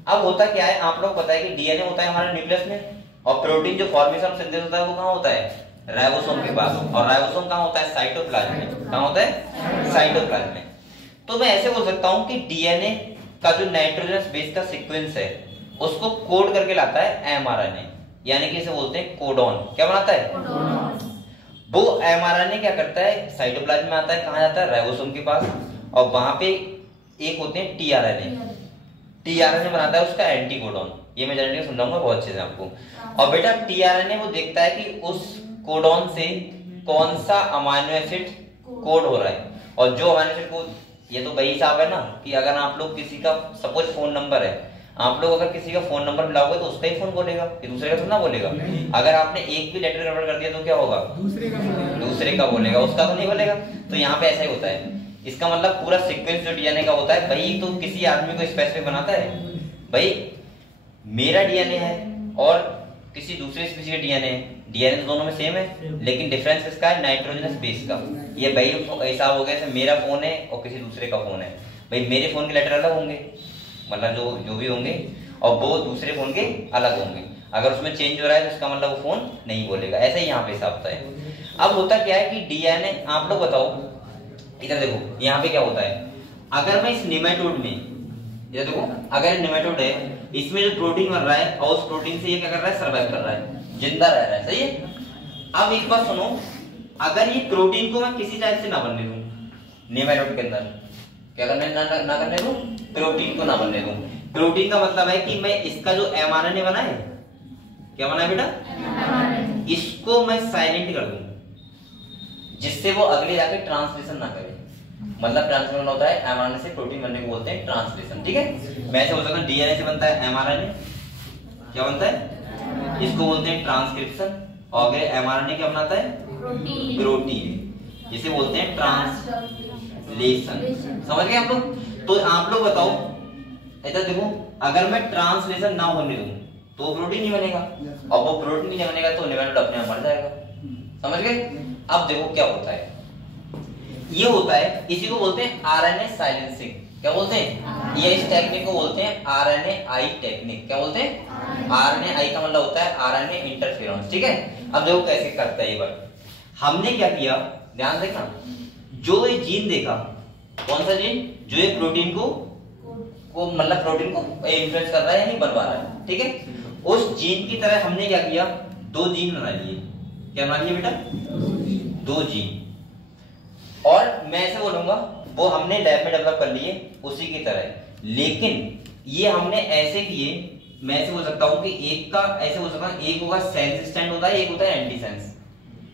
अब होता क्या है, आप लोग पता है कि डीएनए होता है हमारे न्यूक्लियस में, और प्रोटीन जो फॉर्मेशन सिंथेसिस होता है वो कहाँ होता है, राइबोसोम के पास, और राइबोसोम कहाँ होता है, साइटोप्लाज्म में। कहाँ होता है? साइटोप्लाज्म में। तो मैं ऐसे बोल सकता हूँ कि डीएनए का जो नाइट्रोजनस बेस का सीक्वेंस है उसको कोड करके लाता है mRNA, यानी कि इसे बोलते हैं कोडॉन। क्या बनाता है? वो mRNA क्या करता है, साइटोप्लाज्म में आता है, कहाँ जाता है, राइबोसोम के पास, और वहां पे एक होते हैं tRNA बनाता है उसका एंटीकोडॉन। ये मैं जेनेटिक्स समझाऊंगा बहुत अच्छे से आपको। और बेटा tRNA वो देखता है कि उस कोडॉन से कौन सा अमीनो एसिड कोड हो रहा है, और जो अमीनो एसिड कोड, ये तो वही हिसाब है ना कि अगर आप लोग किसी का सपोज फोन नंबर है, आप लोग अगर किसी का फोन नंबर मिलाओगे तो उसका ही फोन बोलेगा, कि दूसरे का तो ना बोलेगा। अगर आपने एक भी लेटर गड़बड़ कर दिया तो क्या होगा, दूसरे का बोलेगा, उसका तो नहीं बोलेगा। तो यहाँ पे ऐसा ही होता है। इसका मतलब पूरा सीक्वेंस जो डीएनए का होता है वही तो किसी आदमी को स्पेसिफिक बनाता है। भाई मेरा डीएनए है और किसी दूसरे स्पीशीज का डीएनए है, डीएनए तो दोनों में सेम है, लेकिन डिफरेंस किसका है, नाइट्रोजनस बेस का। ये भाई ऐसा हो गया जैसे मेरा फोन है और किसी दूसरे का फोन है, भाई मेरे फोन के लेटर अलग होंगे, मतलब जो भी होंगे, और वो दूसरे फोन के अलग होंगे। अगर उसमें चेंज हो रहा है तो इसका मतलब वो फोन नहीं बोलेगा। ऐसा ही यहाँ पे हिसाब होता है। अब होता क्या है कि डीएनए, आप लोग बताओ, इधर देखो यहाँ पे क्या होता है, अगर मैं इस नेमेटोड में, ये देखो अगर नेमेटोड है, इसमें जो प्रोटीन बन रहा है और उस प्रोटीन से ये क्या कर रहा है, सर्वाइव कर रहा है, जिंदा रह रहा है, सही है। अब एक बात सुनो, अगर ये प्रोटीन को मैं किसी टाइप से ना बनने दूं नेमेटोड के अंदर, क्या करने ना करने दूं, प्रोटीन को ना बनने दूं। प्रोटीन का मतलब है कि मैं इसका जो mRNA बना है, क्या बना है बेटा? इसको मैं साइलेंट कर दूं जिससे वो अगले जाके ट्रांसलेशन ना करे। मतलब ट्रांसलेशन होता है एमआरएनए से प्रोटीन बनने को बोलते हैं ट्रांसलेशन, ठीक है। मैं ऐसे बोल सकता हूं डीएनए से बनता है एमआरएनए, क्या बनता है? इसको बोलते हैं ट्रांसक्रिप्शन। और अगर एमआरएनए क्या बनाता है? प्रोटीन, जिसे बोलते हैं ट्रांसलेशन। समझ गए आप लोग? तो आप लोग बताओ, ऐसा देखो, अगर मैं ट्रांसलेशन ना होने दूं तो प्रोटीन नहीं बनेगा, और वो प्रोटीन नहीं बनेगा तो न्यूक्लियोटाइड अपने आप मर जाएगा। समझ गए? अब देखो क्या होता है, ये होता है, इसी को बोलते हैं आरएनए साइलेंसिंग। क्या बोलते हैं? ये इस टेक्निक को बोलते हैं आरएनए आई टेक्निक। क्या बोलते हैं? आरएनए आई का मतलब होता है आरएनए इंटरफेरेंस, ठीक है। अब देखो कैसे करता है ये बात। हमने क्या किया, ध्यान देखना, जो ये जीन देखा, कौन सा जीन? जो ये प्रोटीन को मतलब प्रोटीन को इन्फ्लुएंस कर रहा है या नहीं बनवा रहा है, ठीक है। उस जीन की तरह हमने क्या किया, दो जीन बना लिए। क्या बना लिए बेटा? दो जीन। और मैं ऐसे बोलूंगा वो हमने लैब में डेवलप कर लिए उसी की तरह, लेकिन ये हमने ऐसे किए, मैं ऐसे बोल सकता हूं कि एक का ऐसे बोल सकता हूं, एक होगा सेंस स्टैंड होता है, एक होता है एंटी सेंस।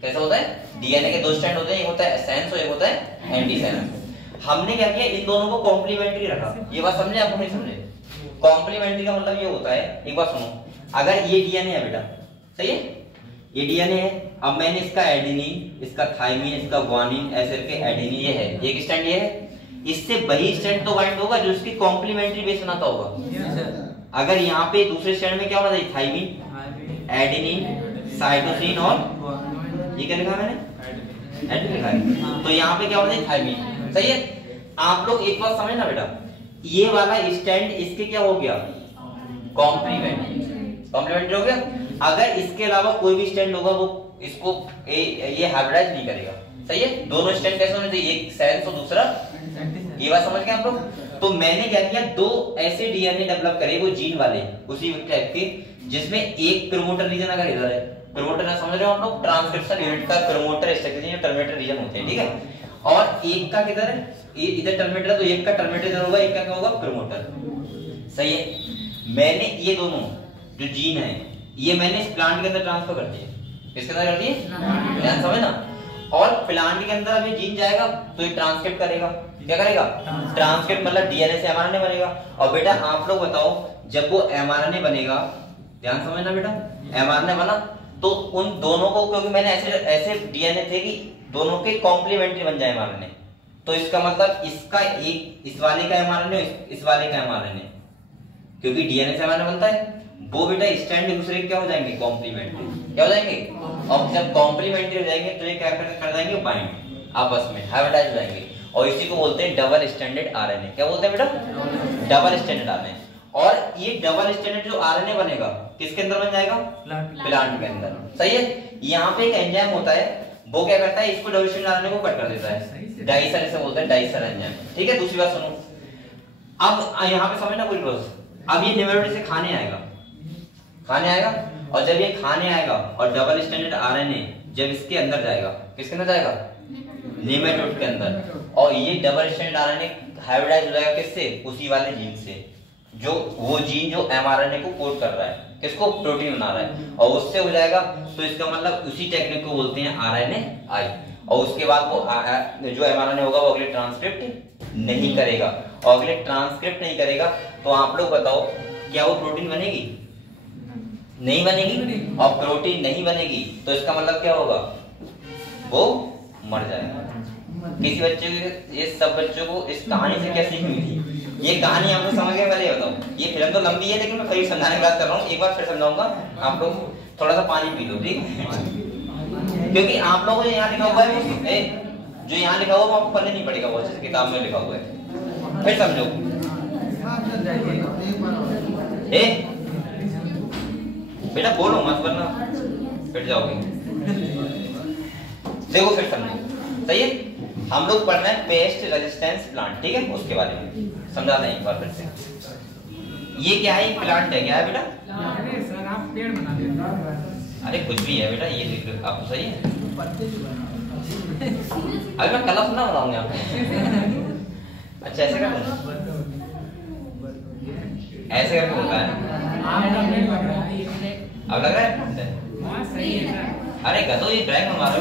कैसा होता है? डीएनए के दो स्टैंड होते हैं, एक होता है सेंस और एक होता है एंटी सेंस। हमने क्या किया, इन दोनों को कॉम्प्लीमेंट्री रखा। ये बात समझे आप? नहीं समझे? कॉम्प्लीमेंट्री का मतलब ये होता है, एक बात सुनो, अगर ये डीएनए है बेटा, सही है, ये डीएनए है, अब मैंने इसका एडेनिन, इसका थाइमिन, इसका ग्वानिन, ऐसे करके एडेनिन ये है, एक स्टैंड ये है, इससे वही स्टैंड तो बाइंड होगा जो इसकी कॉम्प्लीमेंट्री बेस बनाता होगा। अगर यहाँ पे दूसरे स्टैंड में क्या होना चाहिए? थाइमिन, एडेनिन, साइटोसिन और ये क्या लिखा मैंने? एडेनिन लिखा है, तो यहाँ पे क्या होना चाहिए? थाइमिन। सही है? आप लोग एक बात समझना बेटा, ये वाला स्टैंड इसके क्या हो गया? कॉम्प्लीमेंट्री हो गया। अगर इसके अलावा कोई भी स्टैंड होगा वो इसको ये हाइब्रिडाइज नहीं करेगा। सही है? दोनों स्टैंड कैसे होने चाहिए? एक सेंस और दूसरा, ये बात समझ गए आप लोग? तो मैंने क्या किया, दो ऐसे डीएनए डेवलप करे वो जीन वाले उसी टाइप के, जिसमें एक प्रमोटर रीजन अगर इधर है, प्रमोटर ना समझ रहे हो आप लोग? ट्रांसक्रिप्शन यूनिट का प्रमोटर स्ट्रक्चर जो टर्मिनेटर रीजन होते हैं, ठीक है। और एक का किधर है? इधर टर्मिनेटर है, तो एक का टर्मिनेटर इधर होगा, एक का क्या होगा? प्रमोटर। सही है? मैंने ये दोनों जो जीन है ये मैंने इस प्लांट के अंदर ट्रांसफर कर दिए। किसके अंदर कर दिए? ध्यान समझना। और प्लांट के अंदर अभी जीन जाएगा तो ये ट्रांसक्रिप्ट करेगा। क्या करेगा? ट्रांसक्रिप्ट मतलब डीएनए से एमआरएनए बनेगा। और बेटा आप लोग बताओ, जब वो एमआरएनए बनेगा, ध्यान समझना बेटा, एमआरएनए बना तो उन दोनों को, क्योंकि मैंने ऐसे डीएनए थे कि दोनों के कॉम्प्लीमेंट्री बन जाए एमआरएनए, तो इसका मतलब इसका एक, इस वाले का एमआरएनए, इस वाले का एमआरएनए, क्योंकि डीएनए से एमआरएनए बनता है, वो बेटा स्टैंड एक दूसरे के क्या हो जाएंगे? कॉम्प्लीमेंट्री। क्या हो जाएंगे? और जब कॉम्प्लीमेंट्री हो जाएंगे तो ये क्या कर जाएंगे? बाइंड, आपस में हाइब्रिडाइज हो जाएंगे। और इसी को बोलते हैं डबल स्टैंडर्ड आरएनए। क्या बोलते हैं बेटा? Double standard RNA. और ये डबल स्टैंडर्ड जो आरएनए बनेगा किसके अंदर बन जाएगा? प्लांट के अंदर। सही है? यहाँ पे एक एंजाइम होता है, वो क्या करता है, इसको डबल स्टैंडर्ड आरएनए को कट कर देता है, डाइसर इसे बोलते हैं, डाइसर एंजाइम। ठीक है? दूसरी बात सुनो, अब यहाँ पे समझना पूरी प्रोसेस। अब ये न्यूक्लियोटाइड से खाने आएगा, और जब ये खाने आएगा और डबल स्टैंडर्ड आरएनए जब इसके अंदर जाएगा, किसके अंदर जाएगा? नेमेटोड के अंदर, और ये डबल स्टैंडर्ड आरएनए हाइब्रिडाइज हो जाएगा किससे? उसी वाले जीन से, जो वो जीन जो एमआरएनए को कोड कर रहा है, किसको? प्रोटीन बना रहा है, और उससे हो जाएगा। तो इसका मतलब उसी टेक्निक को बोलते हैं आरएनए आई। और उसके बाद वो जो एमआरएनए होगा वो अगले ट्रांसक्रिप्ट नहीं करेगा, और अगले ट्रांसक्रिप्ट नहीं करेगा तो आप लोग बताओ क्या वो प्रोटीन बनेगी? नहीं बनेगी। और प्रोटीन नहीं बनेगी तो इसका मतलब क्या होगा? वो मर जाएगा। किसी बच्चे को, ये सब बच्चों को इस कहानी से क्या सीख मिली? ये कहानी आपको समझ गए? पहले बताओ, ये फिल्म तो लंबी है लेकिन मैं फिर समझाने की बात कर रहा हूँ, एक बार फिर समझाऊंगा। आप लोग थोड़ा सा पानी पी लो, ठीक? क्योंकि आप लोगों को यहाँ लिखा हुआ है, जो यहाँ लिखा हुआ वो आपको पढ़ने नहीं पड़ेगा, बहुत अच्छे किताब में लिखा हुआ है, फिर समझो। बेटा बोलो मत, वरना फिर जाओगे। देखो फिर समझो। सही है? हम लोग पढ़ना है पेस्ट रेजिस्टेंस प्लांट, ठीक है? उसके बारे में समझा दें एक बार फिर से। ये क्या है? प्लांट है, क्या है बेटा? अरे सर आप पेड़ बना देते। अरे कुछ भी है बेटा, ये देख आपको सही है। अभी मैं कलश ना बनाऊंगा यहाँ पे। अच्छा ऐसे कर, ऐसे करके होता है। अब लग रहा है? हाँ सही है सर। अरे गधो, ये ड्राइंग हमारा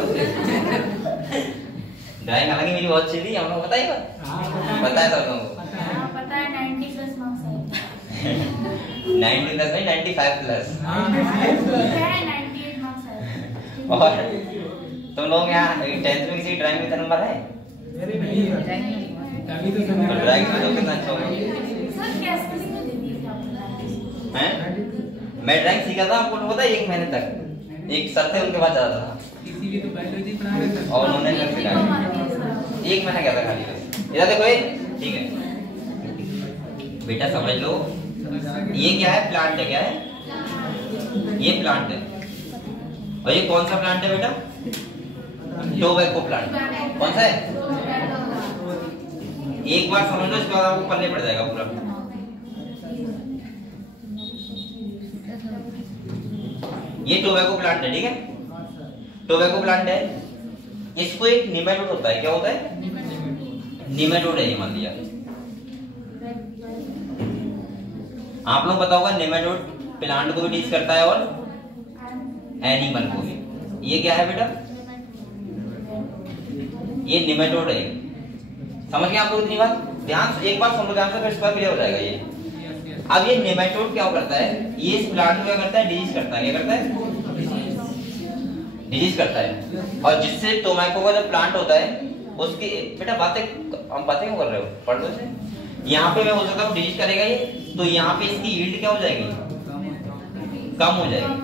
ड्राइंग हालांकि मेरी बहुत अच्छी थी, हम लोग बताइएगा। हाँ बताया था तुमको। पता है 90 प्लस मार्क्स आए। 90 प्लस नहीं, 95 प्लस। है 98 मार्क्स आए। और तुम लोग यहाँ 10th में किसी ड्राइंग में कितना नंबर है? अरे नहीं तभी तो समझ ड्राइंग में तो कितना अच्छा होगा। सर कैसे सीखने देती है आपको? हैं? मैं ड्राइंग सीखा था, आपको पता है, 1 महीने तक। एक सर थे, उनके पास जाता था किसी भी तो बायोलॉजी पढ़ा रहे थे और उन्होंने घर सिखाया। 1 महीना क्या था खाली बस। इधर देखो ये, ठीक है बेटा, समझ लो ये क्या है, प्लांट है। क्या है ये? प्लांट है। और ये कौन सा प्लांट है बेटा? Tobacco plant. कौन सा है? एक बार समझ लो, इसके बाद आपको पल्ले पड़ जाएगा पूरा। ये टोबैको प्लांट है, ठीक है? टोबैको प्लांट है। इसको एक निमेटोड होता है। क्या होता है? निमेटोड है ये, मान लिया। आप लोग पता होगा निमेटोड प्लांट को भी टीच करता है और एनिमल को भी। ये क्या है बेटा? ये निमेटोड है। समझ गए आप लोग इतनी बात? ध्यान से एक बार सुन लो, ध्यान से, फिर इसका क्लियर हो जाएगा ये। अब ये निमेटोड क्या करता है? ये इस प्लांट को क्या करता है? डिजीज करता है। क्या करता है? डिजीज करता है। और जिससे टोबैको का जो प्लांट होता है उसकी, बेटा बातें हम बातें क्यों कर रहे हो? पढ़ लो इसे। यहाँ पे मैं हो सकता हूँ डिजीज करेगा ये, तो यहाँ पे इसकी यील्ड क्या हो जाएगी? कम हो जाएगी,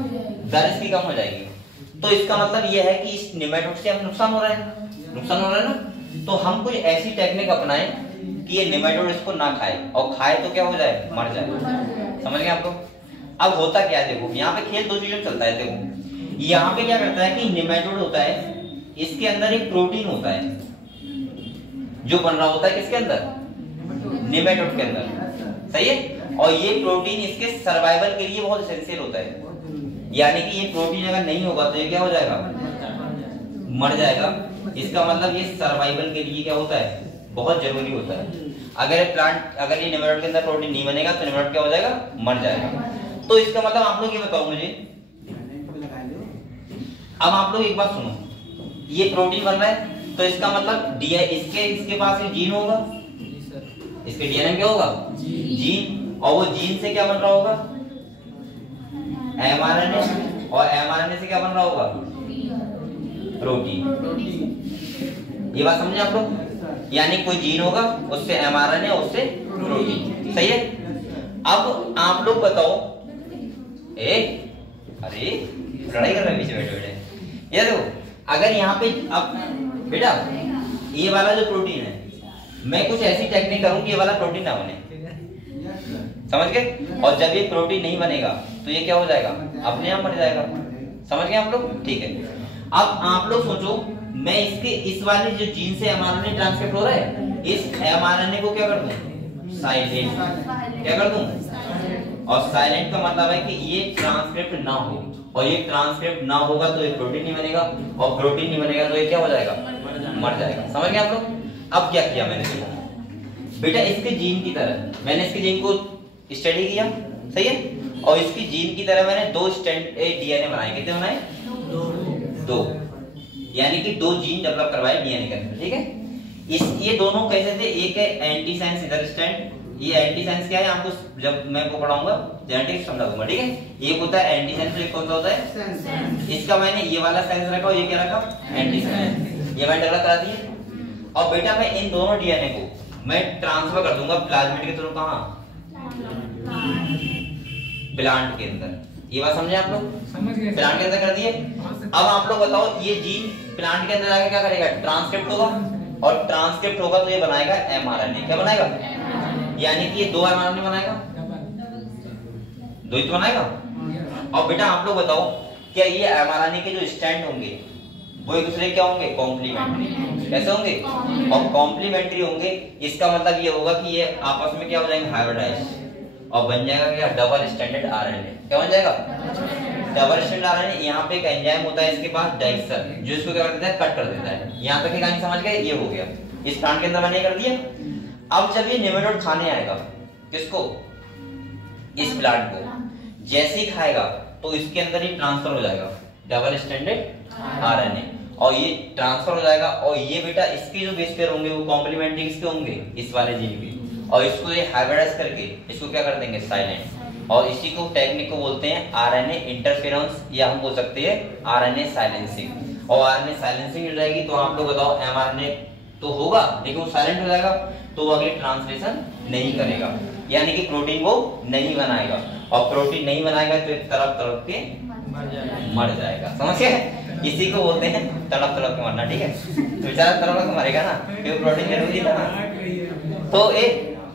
दर इसकी कम हो जाएगी। तो इसका मतलब ये है कि इस निमेटोड से हमें नुकसान हो रहा है। नुकसान हो रहा है ना? तो हम कोई ऐसी टेक्निक अपनाएं कि ये निमेटोड इसको ना खाए, और खाए तो क्या हो जाए? मर जाए। समझ गए आप लोग? अब होता क्या है, देखो यहाँ पे खेल दो चीजों में चलता है। देखो यहाँ पे क्या करता है कि निमेटोड होता है, इसके अंदर एक प्रोटीन होता है जो बन रहा होता है किसके अंदर? निमेटोड के अंदर। सही है? और ये प्रोटीन इसके सर्वाइवल के लिए बहुत एसेंशियल होता है। यानी कि ये प्रोटीन अगर नहीं होगा तो ये क्या हो जाएगा? मर जाएगा। इसका मतलब ये सर्वाइवल के लिए क्या होता है? बहुत जरूरी होता है। अगर ये निमेटोड के अंदर प्रोटीन नहीं बनेगा तो निमेटोड क्या हो जाएगा? मर जाएगा। तो इसका मतलब आप लोग ये बताओ मुझे, अब आप लोग एक बात सुनो, ये प्रोटीन बन रहा है तो इसका मतलब इसके पास एक जीन होगा, इसके डीएनए क्या होगा? जीन। और वो जीन से क्या बन रहा होगा? एमआरएनए। और एमआरएनए से क्या बन रहा होगा? प्रोटीन। ये बात समझे आप लोग? यानी कोई जीन होगा, उससे एमआरएनए, उससे प्रोटीन। सही है? अब आप लोग बताओ, अरे लड़ाई कर रहे हैं पीछे बैठे बैठे। ये देखो, अगर यहाँ पे अब बेटा ये वाला जो प्रोटीन है, मैं कुछ ऐसी टेक्निक करूं कि ये वाला प्रोटीन ना बने। समझ गए? और जब ये प्रोटीन नहीं बनेगा तो ये क्या हो जाएगा? अपने आप मर जाएगा। समझ गए आप लोग? ठीक है। अब आप लोग सोचो, मैं इस वाले जो जीन से एमआरएनए ट्रांसक्रिप्ट हो रहा है, इस एमआरएनए को क्या कर दूं? साइलेंट। क्या कर दूं? और साइलेंट का मतलब है कि ये ट्रांसक्रिप्ट ना हो, और ये ट्रांसक्रिप्ट ना होगा तो ये प्रोटीन नहीं बनेगा, और प्रोटीन नहीं बनेगा तो ये क्या हो जाएगा? मर जाएगा। समझ गए आप लोग? अब क्या किया मैंने? देखो बेटा, इसके जीन की तरह मैंने इसके जीन को स्टडी किया। सही है? और इसकी जीन की तरह मैंने 2 डीएनए बनाए। कितने बनाए? 2। यानी कि 2 जीन डेवलप करवाए डीएनए के अंदर। ठीक है? ये दोनों कैसे थे? एक है एंटीसेंस इधर स्टैंड। ये एंटीसेंस क्या है? आपको जब मैं को पढ़ाऊंगा जेनेटिक्स समझा दूंगा। ठीक है? एक होता है एंटीसेंस, एक कौन सा होता है? इसका मैंने ये वाला सेंस रखा और ये क्या रखा? एंटीसेंस। ये मैंने डेवलप करा दिया। और बेटा मैं इन दोनों डीएनए को मैं ट्रांसफर कर दूंगा प्लाज्मिड के थ्रू। कहां? प्लांट के अंदर। ये बात समझे आप लोग? समझ गए। प्लांट के अंदर कर दिए। अब आप लोग बताओ, ये जीन प्लांट के अंदर आके क्या करेगा? ट्रांसक्रिप्ट होगा, और ट्रांसक्रिप्ट होगा तो ये बनाएगा एमआरएनए। क्या बनाएगा? यानी कि ये 2 एमआरएनए बनाएगा। 2 ही तो बनाएगा। और बेटा आप लोग बताओ, क्या ये एमआरएनए के जो स्टैंड होंगे वो एक दूसरे क्या होंगे? कॉम्प्लीमेंट्री। कैसे होंगे? और कॉम्प्लीमेंट्री होंगे। इसका मतलब ये होगा कि ये आपस में क्या हो जाएंगे? हाइब्रिडाइज, और बन जाएगा क्या? Double standard RNA. क्या बन जाएगा? Double standard RNA. यहाँ पे एक एंजाइम होता है इसके पास, डाइसर, जो इसको क्या कर देता है? कट कर देता है। यहाँ तक की कहानी समझ गए? ये हो गया। इस प्लांट के अंदर मैंने कर दिया। अब जब ये निमेटोड खाने आएगा, किसको? इस प्लांट को। जैसे ही खाएगा तो इसके अंदर ही ट्रांसफर हो जाएगा डबल स्टैंडर्ड आरएनए, और ये ट्रांसफर हो जाएगा। और ये बेटा इसके जो बेस पेयर होंगे वो कॉम्प्लीमेंट्री किसके होंगे, इस वाले जीन के, और इसको ये हाइब्रिडाइज करके इसको क्या कर देंगे, साइलेंट। और इसी को टेक्निक को बोलते हैं आरएनए इंटरफेरेंस, या हम बोल सकते हैं आरएनए साइलेंसिंग। और आरएनए साइलेंसिंग हो जाएगी तो आप लोग बताओ एमआरएनए तो होगा लेकिन वो साइलेंट हो जाएगा, तो वो अगले ट्रांसलेशन नहीं करेगा, यानी कि प्रोटीन वो नहीं बनाएगा। और प्रोटीन नहीं बनाएगा तो एक तरफ के मर जाएगा, समझ गए? इसी को बोलते हैं तड़प के मरना, ठीक है? बेचारा तड़प के मरेगा ना, क्योंकि प्रोटीन जरूरी था ना।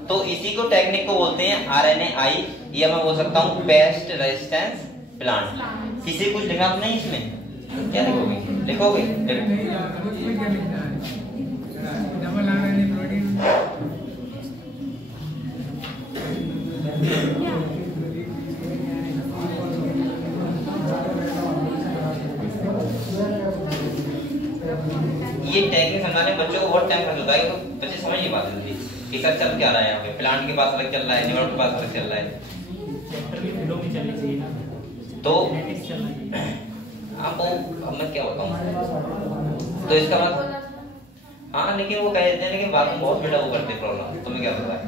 तो इसी को टेक्निक को बोलते हैं आरएनएआई, या मैं बोल सकता हूँ पेस्ट रेजिस्टेंस प्लांट। किसी कुछ लिखा तो नहीं इसमें? क्या लिखोगे? लिखोगे डबल आरएनए प्रोटीन। ये टेक्निक समझाने बच्चों को बहुत टाइम खर्च होता है, तो बच्चे समझ नहीं पाते थे कि सर चल क्या रहा है यहाँ पे, प्लांट के पास अलग चल रहा है, न्यूरॉन के पास अलग चल रहा है। तो आपको अब मैं क्या बताऊँ, तो इसका बाद हाँ, लेकिन वो कहते हैं लेकिन बाद में बहुत बेटा वो करते प्रॉब्लम, तुम्हें क्या पता है?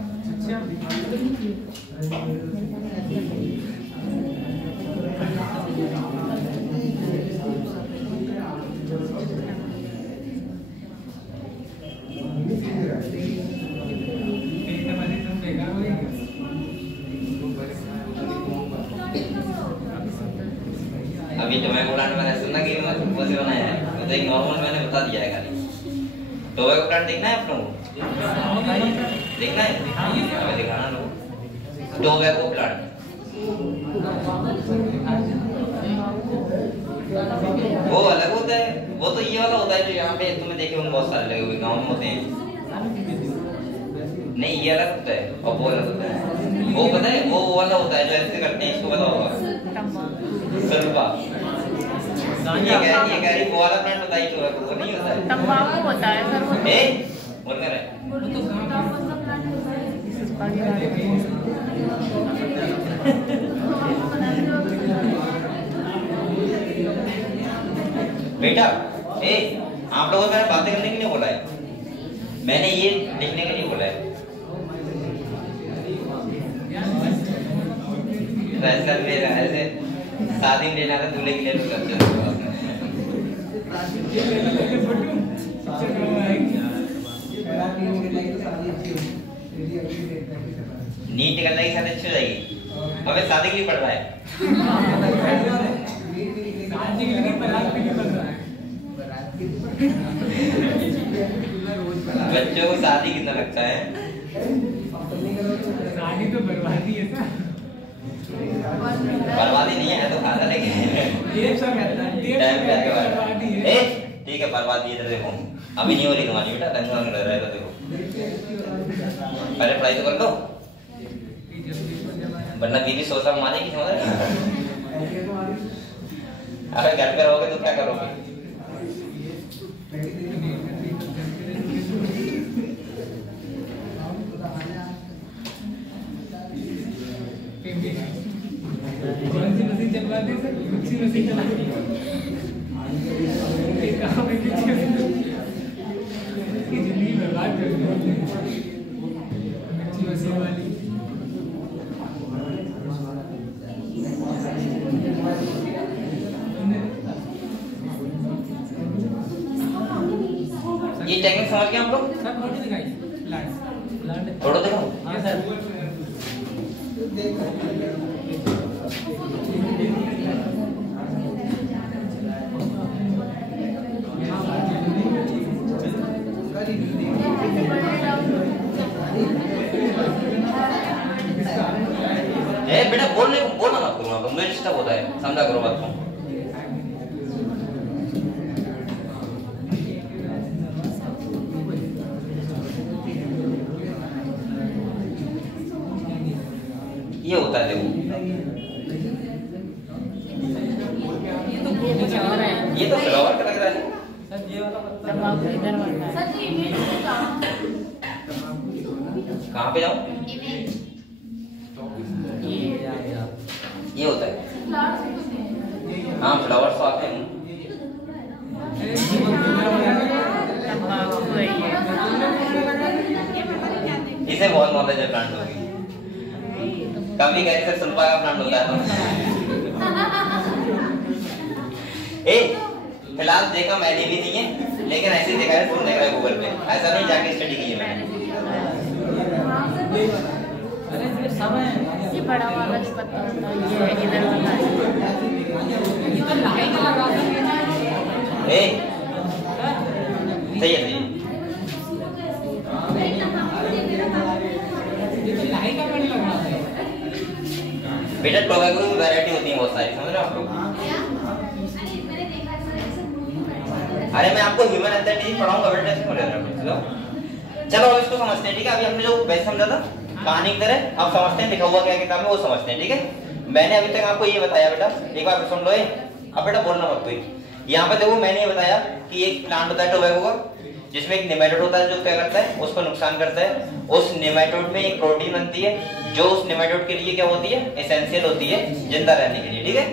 अभी जो मैं बोला मैंने सुना कि वो से बनाया है, तो एक नॉर्मल मैंने बता दिया है खाली। टोबैको प्लांट देखना है आप लोगों को? देखना है? हमें दिखाना लोग टोबैको प्लांट। वो अलग होता है, वो तो ये वाला होता है जो यहाँ पे तुम्हें देखे होंगे बहुत सारे लगे हुए गाँव में होते हैं। नहीं, ये अलग होता है और वो अलग होता है। वो पता है वो वाला होता है जो ऐसे करते हैं, इसको पता होगा सल्फा। ये कह रही वो वाला प्लांट बताइए, टोबैको वो नहीं होता है, तंबाकू होता है सर। वो बोल कर रहे बेटा, आप लोगों को मैंने बातें करने के लिए बोला है, मैंने ये लिखने के लिए बोला है। ऐसे शादी में लेना था, दूल्हे के लिए नीट करने की शादी अच्छी हो जाएगी, हमें शादी के लिए पढ़ रहा है। बच्चों को शादी कितना लगता है? शादी तो बर्बादी है सर। बर्बादी नहीं है तो खाना लेके ठीक है, बर्बादी इधर देखो, अभी नहीं हो रही तुम्हारी बेटा, रंग रह रहा है, देखो पहले पढ़ाई तो कर लो, वरना दीदी सोचा मारेगी, समझ रहे? अगर घर पे रहोगे तो क्या करोगे? कौन सी मशीन चलवाते हैं सर? मिक्सी मशीन चलाते हैं। काम है कि जिंदगी बर्बाद कर दी मिक्सी मशीन वाली। ये टेक्निक समझ गए आप लोग? सर फोटो दिखाइए, प्लांट फोटो देखो। हाँ सर। बेटा बोलना मत करो, आप मुझे डिस्टर्ब होता है, समझा करो बात को। ये होता है देखो, ये तो फ्लावर का लग रहा है सर। ये वाला तंबाकू इधर बनता है सर जी। कहाँ पे जाऊँ? ये होता है हाँ फ्लावर्स आते हैं। इसे बहुत नॉलेज है प्लांटों की। कभी कहीं से सुनपा का प्लांट होता है ए फिलहाल देखा मैंने भी नहीं है, लेकिन ऐसे ही देखा है, तुम देख रहे हो गूगल पे, ऐसा नहीं जाके स्टडी की है मैंने। ये बड़ा वाला जो पत्ता होता है ये इधर वाला ए सही है, सही है। बेटा टोबैको की वैरायटी होती है बहुत सारी, समझ रहे हो आप लोग? अरे मैं आपको ह्यूमन एंथ्राइटिस पढ़ाऊंगा बेटा, चलो अब इसको समझते हैं, ठीक है? अभी हमने जो बेस समझा था कहानी की तरह, अब समझते हैं लिखा हुआ क्या किताब में, वो समझते हैं, ठीक है? मैंने अभी तक आपको ये बताया बेटा, एक बार सुन लो। अब बेटा बोलना मत कोई। यहाँ पे देखो मैंने ये बताया कि एक प्लांट होता है टोबैको का, जिसमें एक नेमेटोड होता है जो क्या करता है, उसको नुकसान करता है। उस नेमेटोड में एक प्रोटीन बनती है जो उस नेमेटोड के लिए क्या होती है, एसेंशियल होती है जिंदा रहने के लिए, ठीक है?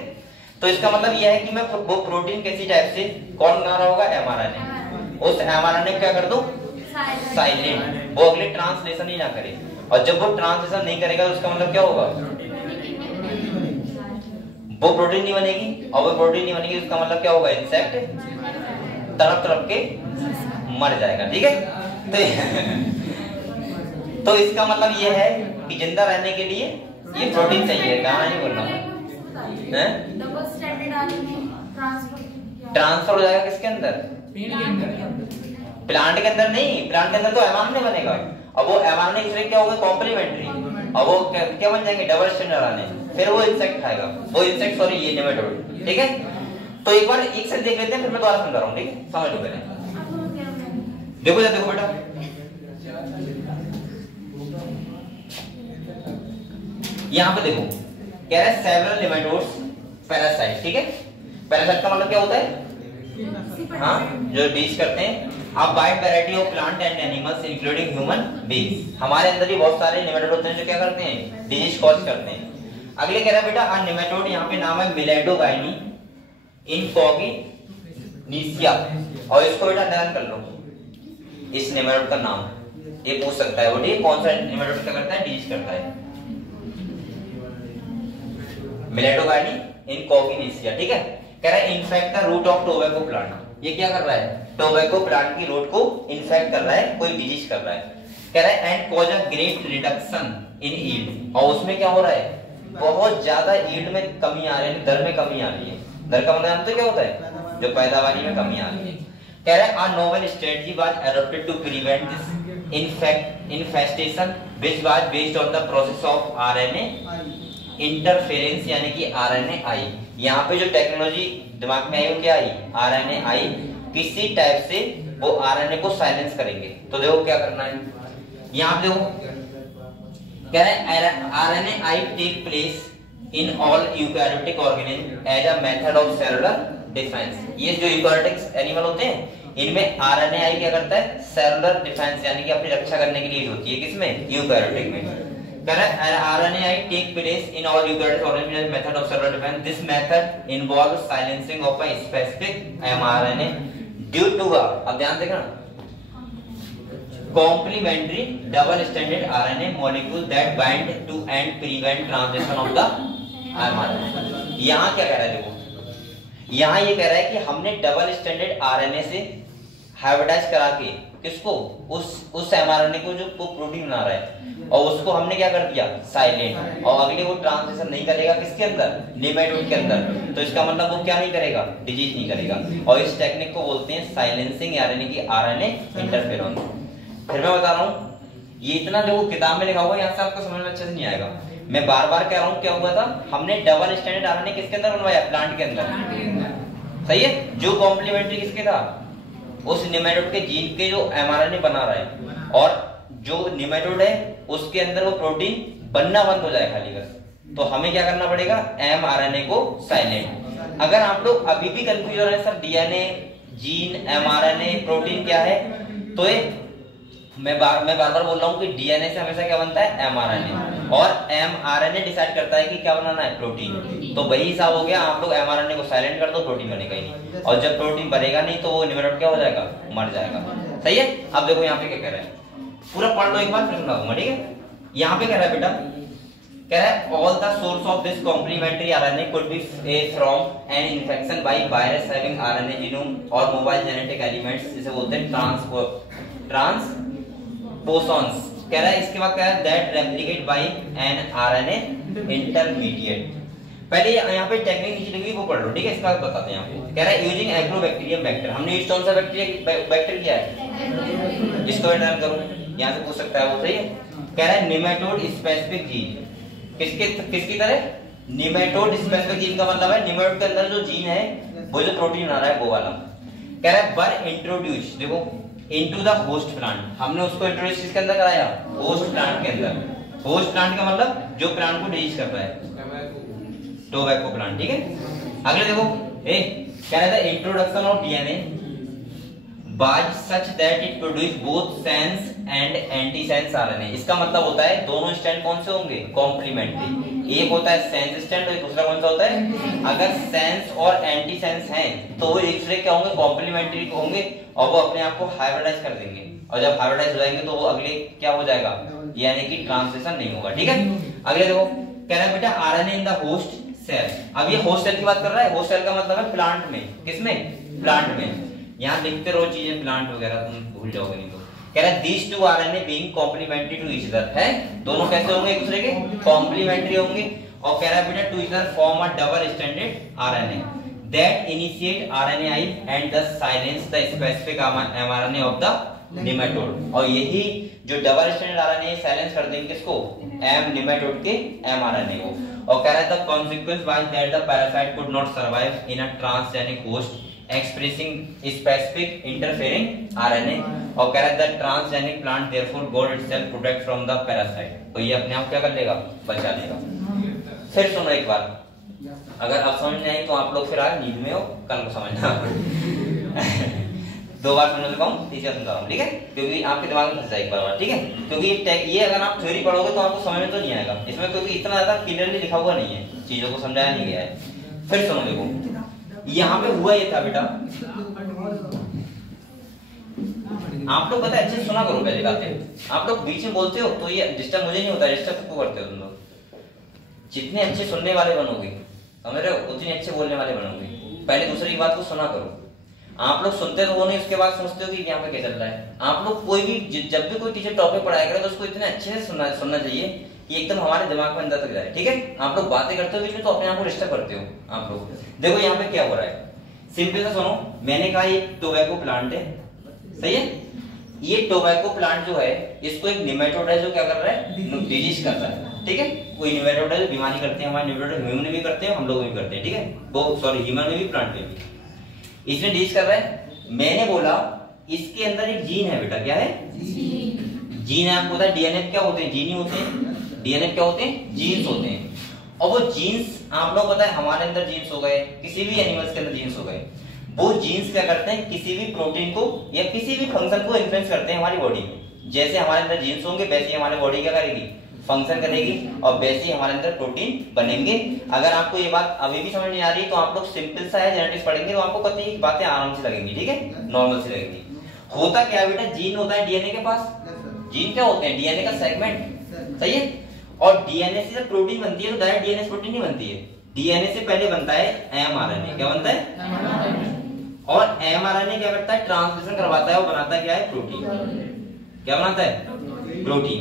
तो इसका मतलब यह है कि मैं वो प्रोटीन किसी टाइप से कौन बना रहा होगा, एमआरएनए। उस एमआरएनए को क्या कर दूं, साइलेंट, वो अगले ट्रांसलेशन ही ना करे। और जब वो ट्रांसलेशन नहीं करेगा तो उसका मतलब क्या होगा, वो प्रोटीन नहीं बनेगी। और वो प्रोटीन नहीं बनेगी उसका मतलब क्या होगा, इंसेक्ट तड़प तड़प के मर जाएगा, ठीक है? तो इसका मतलब ये है कि जिंदा रहने के लिए ये प्रोटीन चाहिए। गाना नहीं बोल रहा हूँ, ट्रांसफर हो जाएगा किसके अंदर, प्लांट के अंदर नहीं, प्लांट के अंदर तो एमआरएनए बनेगा। अब वो एमआरएनए दूसरे क्या होगा, कॉम्प्लीमेंट्री, और वो क्या बन जाएंगे, डबल स्ट्रैंड आरएनए। फिर वो इंसेक्ट खाएगा, वो इंसेक्ट सॉरी ये नेमेटोड, ठीक है? तो एक बार एक से देख लेते हैं, फिर मैं दोबारा समझा रहा हूँ, ठीक है? समझ लो पहले, देखो जा देखो बेटा, यहाँ पे देखो कह रहा है सेवरल नेमेटोड्स पैरासाइट, ठीक है? पैरासाइट का मतलब क्या होता है, हाँ जो डीज करते हैं। अब wide variety of plant and animals including human beings, हमारे अंदर भी बहुत सारे नेमेटोड होते हैं जो क्या करते हैं, डिजीज कॉज करते हैं। अगले कह रहा है बेटा अ नेमेटोड, यहाँ पे नाम है मिलेडोगाइनी इनकॉग्निटिया, और इसको बेटा ध्यान कर लो, इस नेमेटोड का नाम ये पूछ सकता है, वो ठीक कौन सा नेमेटोड क्या करता है, डिजीज करता है। मिलेडोगाइनी इनकॉग्निटिया, ठीक है? कह रहा है infect the root of tobacco plant, ये क्या कर रहा है, टोबैको प्लांट की रूट को इन्फेक्ट कर रहा है, कोई डिजीज कर रहा है। कह रहा है and cause a great reduction in yield, और उसमें क्या हो रहा है, बहुत ज्यादा यील्ड में कमी आ रही है, दर में कमी आ रही है। दर का मतलब जानते क्या होता है, जो पैदावारी में कमी आ रही है। कह रहा है a novel strategy was adopted to prevent this infestation which was based on the process of RNA interference, यानी कि RNAi। यहाँ पे जो टेक्नोलॉजी दिमाग में आई वो क्या आई, RNAi, किसी टाइप से वो RNA को साइलेंस करेंगे। तो देखो क्या करना है, यहाँ पे देखो कह रहा है RNAi take place in all eukaryotic organisms as a method of cellular defence. ये जो यूकैरियोटिक एनिमल होते हैं इनमें आरएनए क्या करता है, सेलुलर डिफेंस यानी कि अपनी रक्षा करने के लिए होती है, किसमें, यूकैरियोटिक में। कह रहा है RNA take place in all eukaryotic organism method of cellular defence, this method involve silencing of a specific mRNA due to a, अब ध्यान देखना, complementary double stranded RNA molecule that bind to and prevent translation of the mRNA. यहाँ क्या कह रहा है, देखो यहाँ ये कह रहा है कि हमने डबल स्ट्रैंडेड आरएनए से हाइब्रिडाइज करा के किसको, उस एमआरएनए को जो प्रोटीन बना रहा है, और उसको हमने क्या कर दिया, साइलेंट, और अगले वो ट्रांसलेशन नहीं करेगा किसके अंदर, नेमेटोड के अंदर। तो इसका मतलब वो क्या नहीं करेगा, डिजीज नहीं करेगा, और इस टेक्निक को बोलते हैं साइलेंसिंग यानी कि आरएनए इंटरफेरेंस। फिर मैं बता रहा हूँ, ये इतना जो किताब में लिखा हुआ है यहाँ से आपको समझ में अच्छे से नहीं आएगा। मैं बार बार कह रहा हूँ क्या हुआ था, हमने डबल स्ट्रैंडेड आरएनए किसके अंदर बनवाया, प्लांट के अंदर, सही है? जो कॉम्प्लीमेंट्री किसके था, उस नेमेटोड के जीन के जो एमआरएनए बना रहा है, और जो नेमेटोड है उसके अंदर वो प्रोटीन बनना बंद हो जाए खाली बस। तो हमें क्या करना पड़ेगा, एमआरएनए को साइलेंट। अगर आप लोग अभी भी कंफ्यूज हो रहे हैं sir DNA, gene, mRNA, protein क्या है, तो ये मैं बार बार बोल रहा हूँ कि डीएनए से हमेशा क्या बनता है, एमआरएनए, और एमआरएनए डिसाइड करता है कि क्या बनाना है, प्रोटीन। तो वही हिसाब हो गया, आप लोग एमआरएनए को साइलेंट कर दो, प्रोटीन बनेगा ही नहीं, और जब प्रोटीन बनेगा नहीं तो वो निमेटोड क्या हो जाएगा, मर जाएगा। सही है। अब देखो यहाँ पे क्या कह रहा है, पूरा पढ़ लो एक बार फिर सुना दूंगा, ठीक है। यहाँ पे कह रहा है बेटा, कह रहा है all the source of this complementary RNA could be from an infection by virus having RNA genome और मोबाइल जेनेटिक एलिमेंट्स, जिसे बोलते हैं ट्रांसपोसॉन्स। कह रहा है इसके बाद कह रहा है that replicate by an RNA intermediate. पहले यहाँ पे टेक्निक नीचे लिखी वो पढ़ लो, ठीक है। इसका बताते हैं यहाँ पे, कह रहा है यूजिंग एग्रोबैक्टीरियम वेक्टर। हमने यूज कौन सा वेक्टर किया है, इसको रिटर्न करो, यहाँ से पूछ सकता है वो, सही है। कह रहा है निमेटोड स्पेसिफिक जीन, किसकी तरह, निमेटोड स्पेसिफिक जीन का मतलब है निमेटोड के अंदर जो जीन है वो जो प्रोटीन बना रहा है वो वाला। कह रहा है वर इंट्रोड्यूस, देखो इनटू द होस्ट प्लांट, हमने उसको इंट्रोड्यूस किसके अंदर कराया, होस्ट प्लांट के अंदर। होस्ट प्लांट का मतलब जो प्लांट को डिजीज कर रहा है, टोबैको प्लांट, ठीक है। अगले देखो कह रहा था introduction of DNA by such that it produce both sense and antisense RNA. इसका मतलब होता है दोनों स्टैंड कौन से होंगे, कॉम्प्लीमेंट्री। एक होता है सेंस स्टैंड और दूसरा कौन सा होता है, अगर सेंस और एंटीसेंस हैं तो वो एक दूसरे क्या होंगे, कॉम्प्लीमेंट्री होंगे, और वो अपने आप को हाइब्रिडाइज कर देंगे, और जब हाइब्रिडाइज हो जाएंगे तो वो अगले क्या हो जाएगा, यानी कि ट्रांसलेशन नहीं होगा, ठीक है। अगले देखो कह रहा है बेटा RNA in the host cell. अब ये होस्ट सेल की बात कर रहा है, होस्ट सेल का मतलब है प्लांट में, किसमें, प्लांट में। यहाँ लिखते रहो चीजें प्लांट वगैरह, तुम भूल जाओगे नहीं तो। कह रहा है these two RNA being complementary to each other, है दोनों कैसे होंगे, एक दूसरे के कॉम्प्लीमेंट्री होंगे। और कह रहा है बेटा to each other form a double stranded RNA that initiate RNAi and thus silence the specific mRNA of the nematode। और यही जो डबल स्ट्रैंडेड आरएनए साइलेंस कर देंगे किसको, एम नेमेटोड के एमआरएनए को। और कह रहा है the consequence by that the parasite could not survive in a transgenic host expressing specific interfering RNA। और कह रहा है that transgenic plant therefore God itself protect from the parasite। तो ये अपने आप क्या कर लेगा, बचा लेगा। फिर सुनो एक बार, अगर आप समझ नहीं आई तो आप लोग फिर आज नींद में हो, कल को समझना। दो बार सुनने लगा हूँ, तीसरा सुनता हूँ, ठीक है, क्योंकि आपके दिमाग में फंस जाएगी बार, ठीक है। क्योंकि ये अगर आप थ्योरी पढ़ोगे तो आपको समझ में तो नहीं आएगा इसमें, क्योंकि इतना ज्यादा क्लियरली लिखा हुआ नहीं है, चीजों को समझाया नहीं गया है। फिर सुनो देखो, यहाँ पे हुआ ये था बेटा, आप लोग पता है अच्छे सुना करो पहले बातें। आप लोग बीच में बोलते हो तो ये डिस्टर्ब मुझे नहीं होता, डिस्टर्ब सबको करते हो तुम लोग। जितने अच्छे सुनने वाले बनोगे, समझ रहे हो, उतने अच्छे बोलने वाले बनोगे। पहले दूसरे की बात को सुना करो। आप लोग सुनते तो वो नहीं, उसके बाद सोचते हो कि यहाँ पे क्या चल रहा है। आप लोग कोई भी जब भी कोई टीचर टॉपिक पढ़ाया करे तो उसको इतने अच्छे से सुनना चाहिए कि एकदम हमारे दिमाग में अंदर तक जाए, ठीक है। आप लोग बातें करते हो बीच में तो अपने आप को डिस्टर्ब करते हो आप लोग। देखो यहाँ पे क्या हो रहा है, सिंपल सा सुनो। मैंने कहा ये टोबैको प्लांट है, सही है। ये टोबैको प्लांट जो है इसको एक निमेटोड है जो क्या कर रहा है, डिजीज कर रहा है, ठीक है। कोई निमेटोड है बीमारी करते हैं, हमारे निमेटोड ह्यूमन भी करते हैं, हम लोग भी करते हैं, ठीक है। वो सॉरी ह्यूमन में भी प्लांट में भी इसमें डिजीज कर रहा है। मैंने बोला इसके अंदर एक जीन है बेटा, क्या है, जीन है। आपको पता है डीएनए क्या होते हैं, जीन ही होते हैं। डीएनए क्या होते हैं, जीन्स होते हैं। और वो जीन्स आप लोग पता है हमारे अंदर जीन्स हो गए, किसी भी एनिमल्स के अंदर जीन्स हो गए। वो जीन्स क्या करते हैं, किसी भी प्रोटीन को या किसी भी फंक्शन को इन्फ्लुएंस करते हैं हमारी बॉडी में। जैसे हमारे अंदर जीन्स होंगे वैसे ही हमारी बॉडी क्या करेगी, फंक्शन करेगी, और वैसे ही हमारे अंदर प्रोटीन बनेंगे। अगर आपको ये बात अभी भी समझ नहीं आ रही तो आप लोग सिंपल सा है जेनेटिक्स पढ़ेंगे तो आपको कई बातें आराम से लगेंगी, ठीक है, नॉर्मल से लगेंगी। होता क्या है बेटा, जीन होता है डीएनए के पास। जीन क्या होते हैं, डीएनए का सेगमेंट, सही है। और डीएनए से जब प्रोटीन बनती है तो डायरेक्ट डीएनए से प्रोटीन नहीं बनती है। डीएनए से पहले बनता है एमआरएनए। क्या बनता है, और एमआरएनए क्या करता है, ट्रांसलेशन करवाता है, वो बनाता है क्या है, प्रोटीन। क्या बनाता है, प्रोटीन।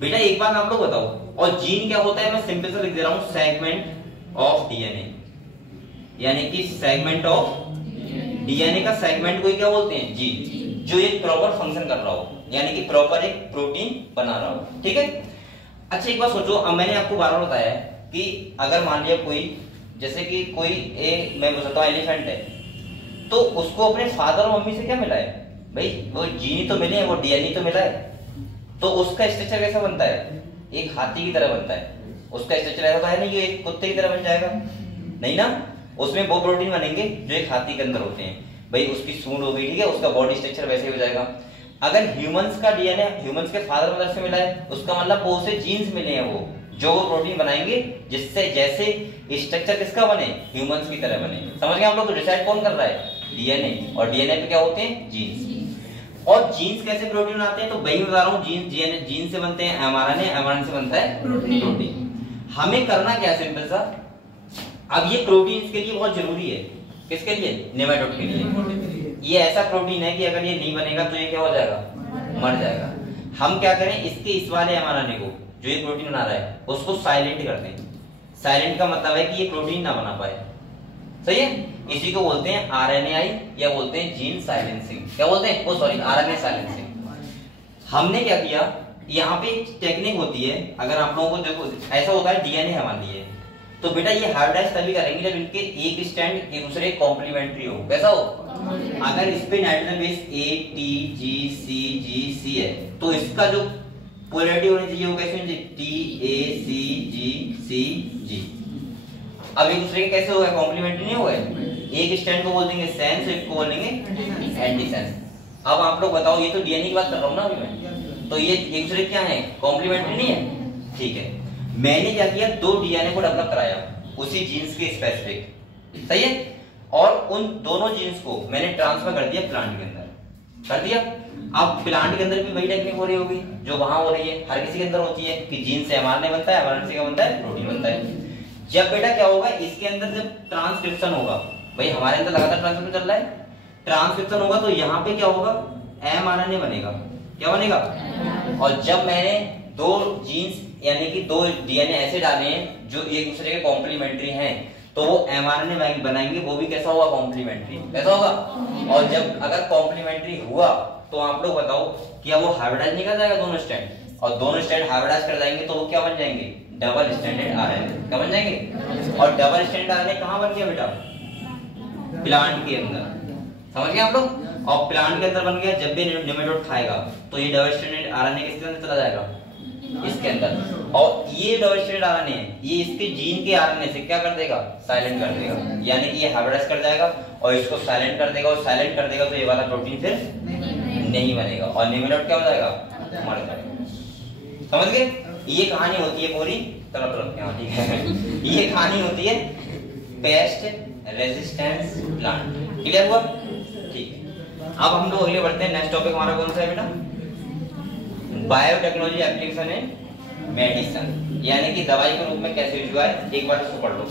बेटा एक बात आप लोग बताओ, और जीन क्या होता है, मैं सिंपल से लिख दे रहा हूं, सेगमेंट ऑफ डीएनए, यानी कि सेगमेंट ऑफ डीएनए का सेगमेंट को क्या बोलते हैं, जीन, जो एक प्रॉपर फंक्शन कर रहा हो, यानी कि प्रॉपर एक प्रोटीन बना रहा हो, ठीक है। अच्छा एक बात सोचो, अब मैंने आपको बार बार बताया है कि अगर मान लिया कोई, जैसे कि कोई मैं बताता हूँ एलिफेंट है, तो उसको अपने फादर और मम्मी से क्या मिला है भाई, वो जीन तो मिले हैं, वो डीएनए तो मिला है। तो उसका स्ट्रक्चर कैसा बनता है, एक हाथी की तरह बनता है। उसका स्ट्रक्चर ऐसा तो है नहीं कि एक कुत्ते की तरह बन जाएगा, नहीं ना। उसमें वो प्रोटीन बनेंगे जो एक हाथी के अंदर होते हैं। भाई उसकी सूंड हो गई, ठीक है, उसका बॉडी स्ट्रक्चर वैसे हो जाएगा। अगर ह्यूमंस का डीएनए ह्यूमंस के फादर मदर से मिला है, उसका मतलब वो उसे जीन्स मिले हैं वो जो वो प्रोटीन बनाएंगे जिससे जैसे स्ट्रक्चर किसका बने, ह्यूमंस की तरह बने। समझ गए आप लोग? डिसाइड कौन कर रहा है? डीएनए। और डीएनए पे क्या होते हैं? जीन्स। और जीन्स कैसे प्रोटीन बनाते हैं? तो वही बता रहा हूँ, जीन से बनते हैं एमआरएनए, एमआरएनए से बनता है प्रोटीन। हमें करना क्या है? सिंपल सा, अब ये प्रोटीन इसके लिए बहुत जरूरी है। किसके लिए? नेमाटोड के लिए। ये ऐसा प्रोटीन है कि अगर ये नहीं बनेगा तो ये क्या हो जाएगा? मर जाएगा। हम क्या करें, इसके इस वाले एमआरएनए को जो ये प्रोटीन बना रहा है उसको साइलेंट कर दें। साइलेंट का मतलब है कि ये प्रोटीन ना बना पाए। सही है? इसी को बोलते हैं आरएनएआई या बोलते हैं जीन साइलेंसिंग। क्या बोलते हैं? ओ सॉरी, आरएनए साइलेंसिंग। हमने क्या किया, यहाँ पे टेक्निक होती है, अगर आप लोगों को देखो ऐसा होता है डीएनए हमारे लिए, तो बेटा ये हाइब्रिडाइज तभी करेंगे जब इनके एक स्टैंड एक दूसरे कॉम्प्लीमेंट्री हो। कैसा हो? अगर इस पे नाइट्रोजन बेस ATGCGC है तो इसका जो पोलैरिटी होनी चाहिए वो कैसे होनी चाहिए? TACGCG। अब एक दूसरे के कैसे हो गए? कॉम्प्लीमेंट्री नहीं हो गए। एक स्टैंड को बोल देंगे सेंस, एक को बोल देंगे एंटी सेंस। अब आप लोग बताओ, ये तो डीएनए की बात कर रहा हूँ ना अभी मैं, तो ये एक दूसरे क्या है? कॉम्प्लीमेंट्री नहीं है। ठीक है, मैंने क्या किया, 2 डीएनए को डेवलप कराया उसी जीन्स के स्पेसिफिक। सही है? और उन दोनों जीन्स को मैंने ट्रांसफर कर दिया प्लांट के अंदर। कर दिया। अब प्लांट के अंदर भी वही टेक्निक हो रही होगी जो वहां हो रही है, हर किसी के अंदर होती है कि जीन से एमआरएनए बनता है, एमआरएनए से क्या बनता है? प्रोटीन बनता है। जब बेटा क्या होगा, इसके अंदर जब ट्रांसक्रिप्शन होगा, भाई हमारे अंदर लगातार ट्रांसक्रिप्शन चल रहा है, ट्रांसक्रिप्शन होगा तो यहाँ पे क्या होगा? एमआरएनए बनेगा। क्या बनेगा? और जब मैंने 2 जीन्स यानी कि 2 डीएनए ऐसे डाले हैं जो एक दूसरे के कॉम्प्लीमेंट्री हैं, तो वो एमआरएनए बनाएंगे, वो भी कैसा होगा? कॉम्प्लीमेंट्री। कैसा होगा? और जब अगर कॉम्प्लीमेंट्री हुआ तो आप लोग बताओ क्या वो हाइब्रिडाइज नहीं कर जाएगा दोनों स्टैंड? और दोनों स्टैंड हाइब्रिडाइज कर जाएंगे तो वो क्या बन जाएंगे? Double standard RNA. क्या बन जाएंगे? और डबल स्टैंडर्ड आरएनए कहाँ बन गया बेटा? प्लांट के अंदर। समझ गए आप लोग? और प्लांट के अंदर बन गया, जब भी नेमेटोड खाएगा तो ये डबल स्टैंडर्ड आरएनए किसके अंदर चला जाएगा? इसके अंदर। और ये डबल स्टैंडर्ड आरएनए है, ये इसके जीन के आरएनए से क्या कर देगा? साइलेंट कर देगा। यानी कि ये हाइब्रिडाइज कर जाएगा और इसको साइलेंट कर देगा, और साइलेंट कर देगा तो ये वाला प्रोटीन फिर नहीं बनेगा और नेमेटोड क्या हो जाएगा? मर जाएगा। समझ गए? ये कहानी होती है पूरी तरफ ठीक है। ये कहानी होती है पेस्ट रेजिस्टेंस प्लांट। क्लियर हुआ? ठीक है, अब हम लोग अगले बढ़ते हैं। नेक्स्ट टॉपिक हमारा कौन सा है बेटा? बायोटेक्नोलॉजी एप्लीकेशन इन मेडिसिन, यानी कि दवाई के रूप में कैसे यूज हुआ है। एक बार इसको पढ़ लो।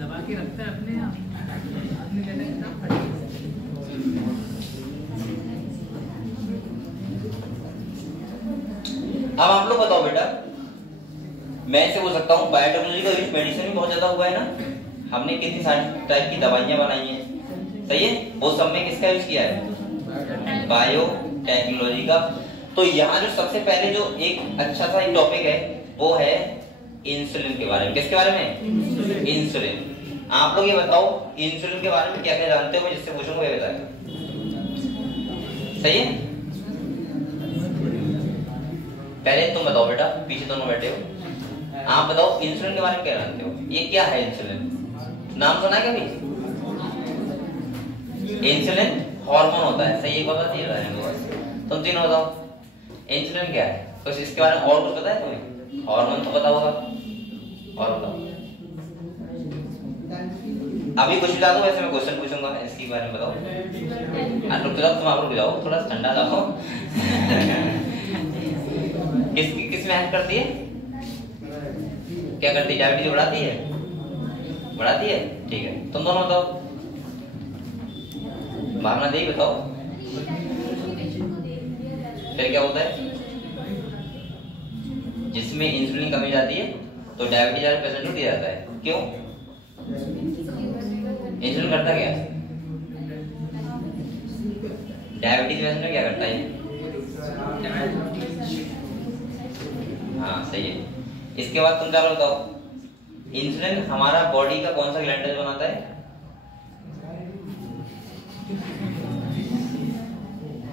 दबा के रखता है अपने आप। अब आप लोग बताओ बेटा, मैं इसे बोल सकता हूँ बायोटेक्नोलॉजी का यूज मेडिसिन में बहुत ज्यादा हुआ है ना। हमने कितनी सारी टाइप की दवाइयां बनाई हैं। सही है? वो सब में किसका यूज किया है? बायोटेक्नोलॉजी का। तो यहाँ जो सबसे पहले जो एक अच्छा सा एक टॉपिक है वो है इंसुलिन के बारे में। किसके बारे में? इंसुलिन। आप लोग ये बताओ इंसुलिन के बारे में क्या क्या जानते हो? मैं जिससे पूछूंगा ये बताएगा। सही है? पहले तुम बताओ बेटा, पीछे दोनों बैठे हो, आप बताओ इंसुलिन के बारे में क्या जानते हो? ये क्या है इंसुलिन? नाम सुना है कभी? इंसुलिन हार्मोन होता है। सही है? बता दिए तुम तीनों बताओ इंसुलिन क्या है? कुछ इसके बारे में और कुछ पता है तुम्हें? हार्मोन तो पता होगा, और बताओ। अभी कुछ बता दो, वैसे मैं क्वेश्चन पूछूंगा इसके बारे में बताओ। रुक जाओ, तुम आप रुक जाओ, थोड़ा ठंडा जाओ। किस में हेल्प करती है? क्या करती है? डायबिटीज बढ़ाती है? बढ़ाती है। ठीक है, तुम दोनों बताओ। भावना देवी बताओ, फिर क्या होता है? जिसमें इंसुलिन कमी जाती है तो डायबिटीज वाले पेशेंट को दिया जाता है। क्यों? इंसुलिन करता क्या? डायबिटीज पेशेंट में क्या करता है? हाँ सही है। इसके बाद तुम क्या बताओ, इंसुलिन हमारा बॉडी का कौन सा ग्लैंड बनाता है?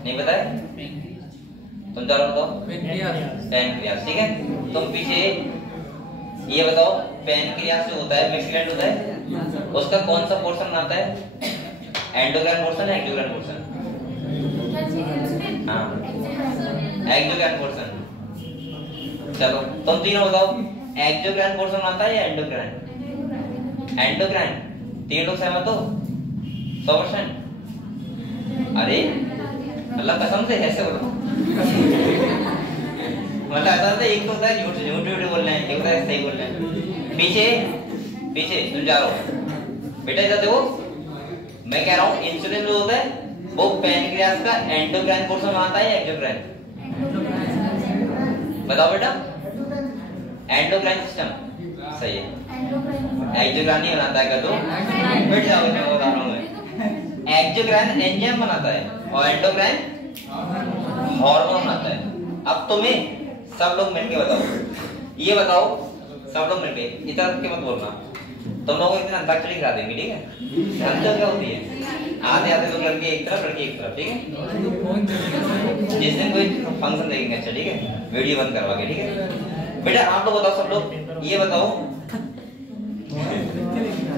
नहीं पता है? तुम चारों बताओ। पैनक्रियास, ठीक है। तुम पीछे ये बताओ, पैनक्रियास जो होता है मिक्स ग्लैंड होता है, उसका कौन सा पोर्शन बनाता है? एंडोक्राइन पोर्शन है एक्सोक्राइन पोर्शन? हाँ, एक्सोक्राइन पोर्शन। चलो तुम तीनों बताओ, एक्सोक्राइन पोर्शन बनाता है या एंडोक्राइन? एंडोक्राइन। तीन लोग सहमत हो? 100%? अरे अल्लाह कसम से ऐसे बोलो। मतलब ऐसा होता है, एक तो होता है झूठ झूठ बोल रहे हैं, एक होता है सही बोल रहे हैं। पीछे तुम जा रहे हो बेटा, इधर देखो, मैं कह रहा हूँ इंसुलिन जो होता है वो पैनक्रियास का एंडोक्राइन पोर्शन बनाता है या एक्सोक्राइन? बताओ बेटा। एंडोक्राइन सिस्टम सही है, एक्सोक्राइन नहीं बनाता है। तो बैठ जाओ, मैं बता रहा हूँ। एक्सोक्राइन एंजाइम बनाता है और एंडोक्राइन हार्मोन बनाता है। अब तुम्हें सब लोग मिलके बताओ, ये बताओ सब लोग मिलके, इधर के मत बोलना, तुम लोगों को एक दिन अंताक्षरी करा देंगे, ठीक है? अंताक्षरी क्या होती है? आधे लोग लड़के एक तरफ लड़की एक तरफ, ठीक है? जिस दिन कोई फंक्शन देखेंगे, अच्छा ठीक है, वीडियो बंद करवा के, ठीक है? बेटा आप लोग बताओ, सब लोग ये बताओ,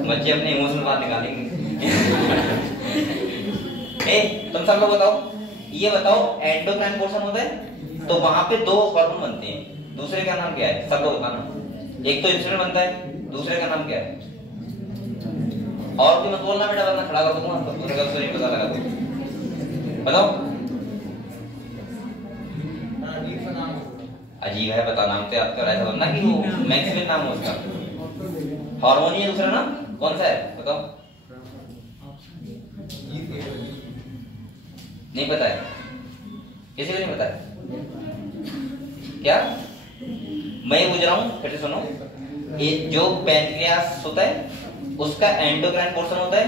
बच्चे अपने इमोशनल बात निकालेंगे। तुम सब लोग बताओ, ये बताओ एंडोक्राइन पोर्शन होता है तो वहां पे दो हार्मोन बनते हैं, दूसरे का नाम क्या है? सब लोग बताना। एक तो इंसुलिन बनता है, दूसरे का नाम क्या है? और भी मत बोलना बेटा, वरना खड़ा कर दूंगा, तो पूरे का नहीं पता लगा दो। बताओ। अजीब है, बता नाम तो याद कर रहा है, वरना कि वो मैक्सिमम नाम है उसका। हार्मोन ही है दूसरा नाम, कौन सा है बताओ? नहीं पता है? किसी को नहीं पता है क्या? मैं पूछ रहा हूं, फिर से सुनो। ये जो पैनक्रियास होता है उसका एंडोक्राइन पोर्शन होता है,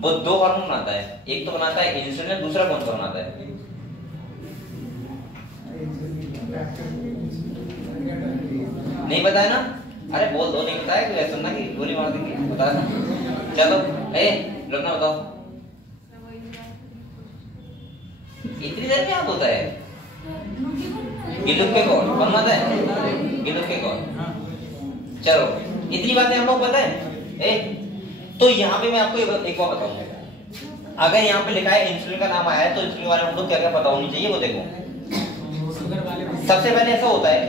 वो दो हार्मोन बनाता है, एक तो बनाता है इंसुलिन, दूसरा कौन सा बनाता है? नहीं पता है ना? अरे बोल दो, नहीं पता है तो ऐसा ना कि गोली मार देंगे, बता ना। चलो रुकना, बताओ। इतनी देर में याद होता है? गिलुक के कौन बनाता है? गिलुक के कौन? चलो इतनी बातें हम लोग पता है। तो यहाँ पे मैं आपको एक बात बताऊंगा, अगर यहाँ पे लिखा है इंसुलिन का नाम आया है तो इंसुलिन के बारे में हम लोग क्या क्या पता होनी चाहिए वो देखो। सबसे पहले ऐसा होता है,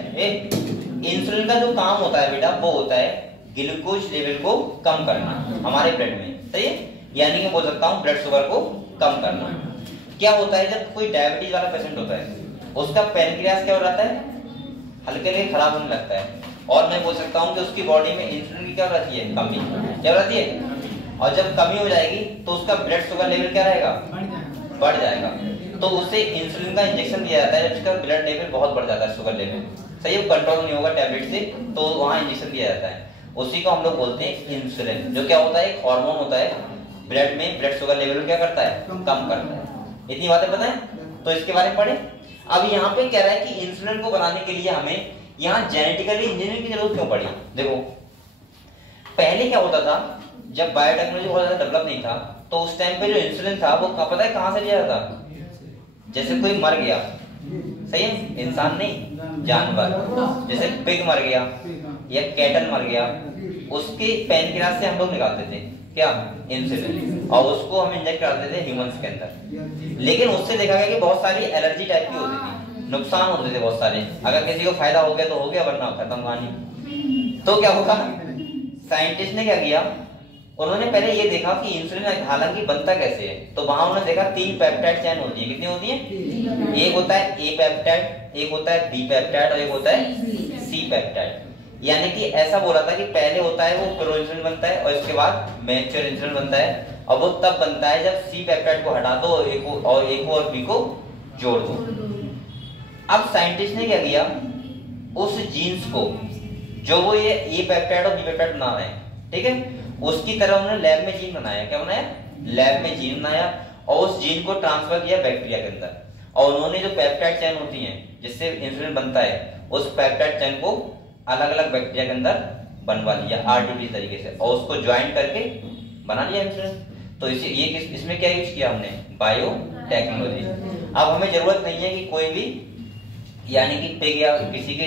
इंसुलिन का जो काम होता है बेटा वो होता है ग्लूकोज लेवल को कम करना हमारे ब्लड में, सही है? यानी कि बोल सकता हूँ ब्लड शुगर को कम करना। क्या होता है जब कोई डायबिटीज वाला पेशेंट होता है उसका पैनक्रियास क्या हो जाता है? हल्के हल्के खराब होने लगता है, और मैं बोल सकता हूँ कि उसकी बॉडी में इंसुलिन की क्या रहती है? कमी। क्या रहती है? और जब कमी हो जाएगी तो उसका ब्लड शुगर लेवल क्या रहेगा? बढ़ जाएगा। तो उससे इंसुलिन का इंजेक्शन दिया जाता है जब उसका ब्लड लेवल बहुत बढ़ जाता है, शुगर लेवल सही है, कंट्रोल नहीं होगा टैबलेट से, तो वहाँ इंजेक्शन दिया जाता है, उसी को हम लोग बोलते हैं इंसुलिन। जो क्या होता है? एक हार्मोन होता है, ब्लड में ब्लड शुगर लेवल क्या करता है? कम करता है। इतनी बातें पता है? तो इसके बारे में पढ़े। अब यहाँ पे कह रहा है कि इंसुलिन को बनाने के लिए हमें यहाँ जेनेटिकली इंजीनियरिंग की जरूरत क्यों पड़ी? देखो पहले क्या होता था, जब बायोटेक्नोलॉजी बहुत ज्यादा डेवलप नहीं था तो उस टाइम पे जो इंसुलिन था वो पता है कहाँ से लिया था? जैसे कोई मर गया, सही है, इंसान नहीं जानवर, जैसे पिग मर गया या कैटल मर गया, उसके पैनक्रियास से हम लोग निकालते थे क्या? इंसुलिन, और उसको हम इंजेक्ट करते थे ह्यूमंस के अंदर। लेकिन उससे देखा गया कि बहुत सारी एलर्जी टाइप की होती थी, नुकसान होते थे बहुत सारे। अगर किसी को फायदा हो गया तो हो गया, वरना खत्म कहानी। तो क्या होगा, साइंटिस्ट ने क्या किया, उन्होंने पहले ये देखा कि इंसुलिन हालांकि बनता कैसे है, तो वहां उन्होंने देखा 3 पेप्टाइड चेन होती है। कितनी होती है? एक होता है ए पेप्टाइड, एक होता है बी पेप्टाइड और एक होता है सी पेप्टाइड। यानी कि ऐसा बोला था कि पहले होता है वो प्रो इंसुलिन बनता है और इसके बाद मैच्योर इंसुलिन बनता है, और वो तब बनता है जब सी पेप्टाइड को हटा दो और एक और बी को जोड़ दो। अब साइंटिस्ट ने क्या किया, उस जीन्स को जो वो ये ए पेप्टाइड और बी पेप्टाइड बना रहे हैं, ठीक है, उसकी तरह उन्होंने लैब में जीन बनाया। क्या बनाया? लैब में जीन बनाया, और उस जीन को ट्रांसफर किया बैक्टीरिया के अंदर, और उन्होंने जो पेप्टाइड चेन होती है जिससे इंसुलिन बनता है, उस पेप्टाइड चेन को अलग अलग बैक्टीरिया के अंदर बनवा लिया आर्टिफिशियल तरीके से, और उसको ज्वाइन करके बना लिया इंसुलिन। तो इसमें क्या यूज किया हमने? Bio technology. अब हमें जरूरत नहीं है कि कोई भी यानी कि पिग या किसी के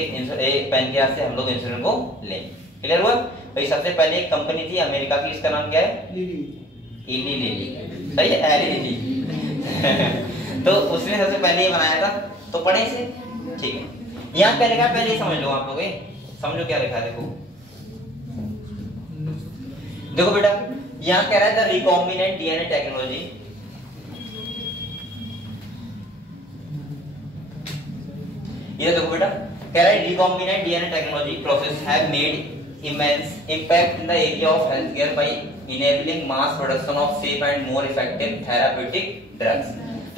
पैनक्रियास से हम लोग इंसुलिन को लें। क्लियर हुआ भाई? सबसे पहले एक कंपनी थी अमेरिका की, इसका नाम क्या है? इली लिली। सही है, एली लिली। तो उसने सबसे पहले ये बनाया था, तो पढ़े इसे, ठीक है। यहाँ पहले क्या, पहले समझ लो आप लोग, समझो क्या लिखा है। देखो बेटा, यहाँ कह रहा है द रिकॉम्बिनेंट डीएनए टेक्नोलॉजी, ये देखो बेटा, कह रहा है recombinant DNA technology process have made immense impact in the area of healthcare by enabling mass production of safe and more effective therapeutic drugs।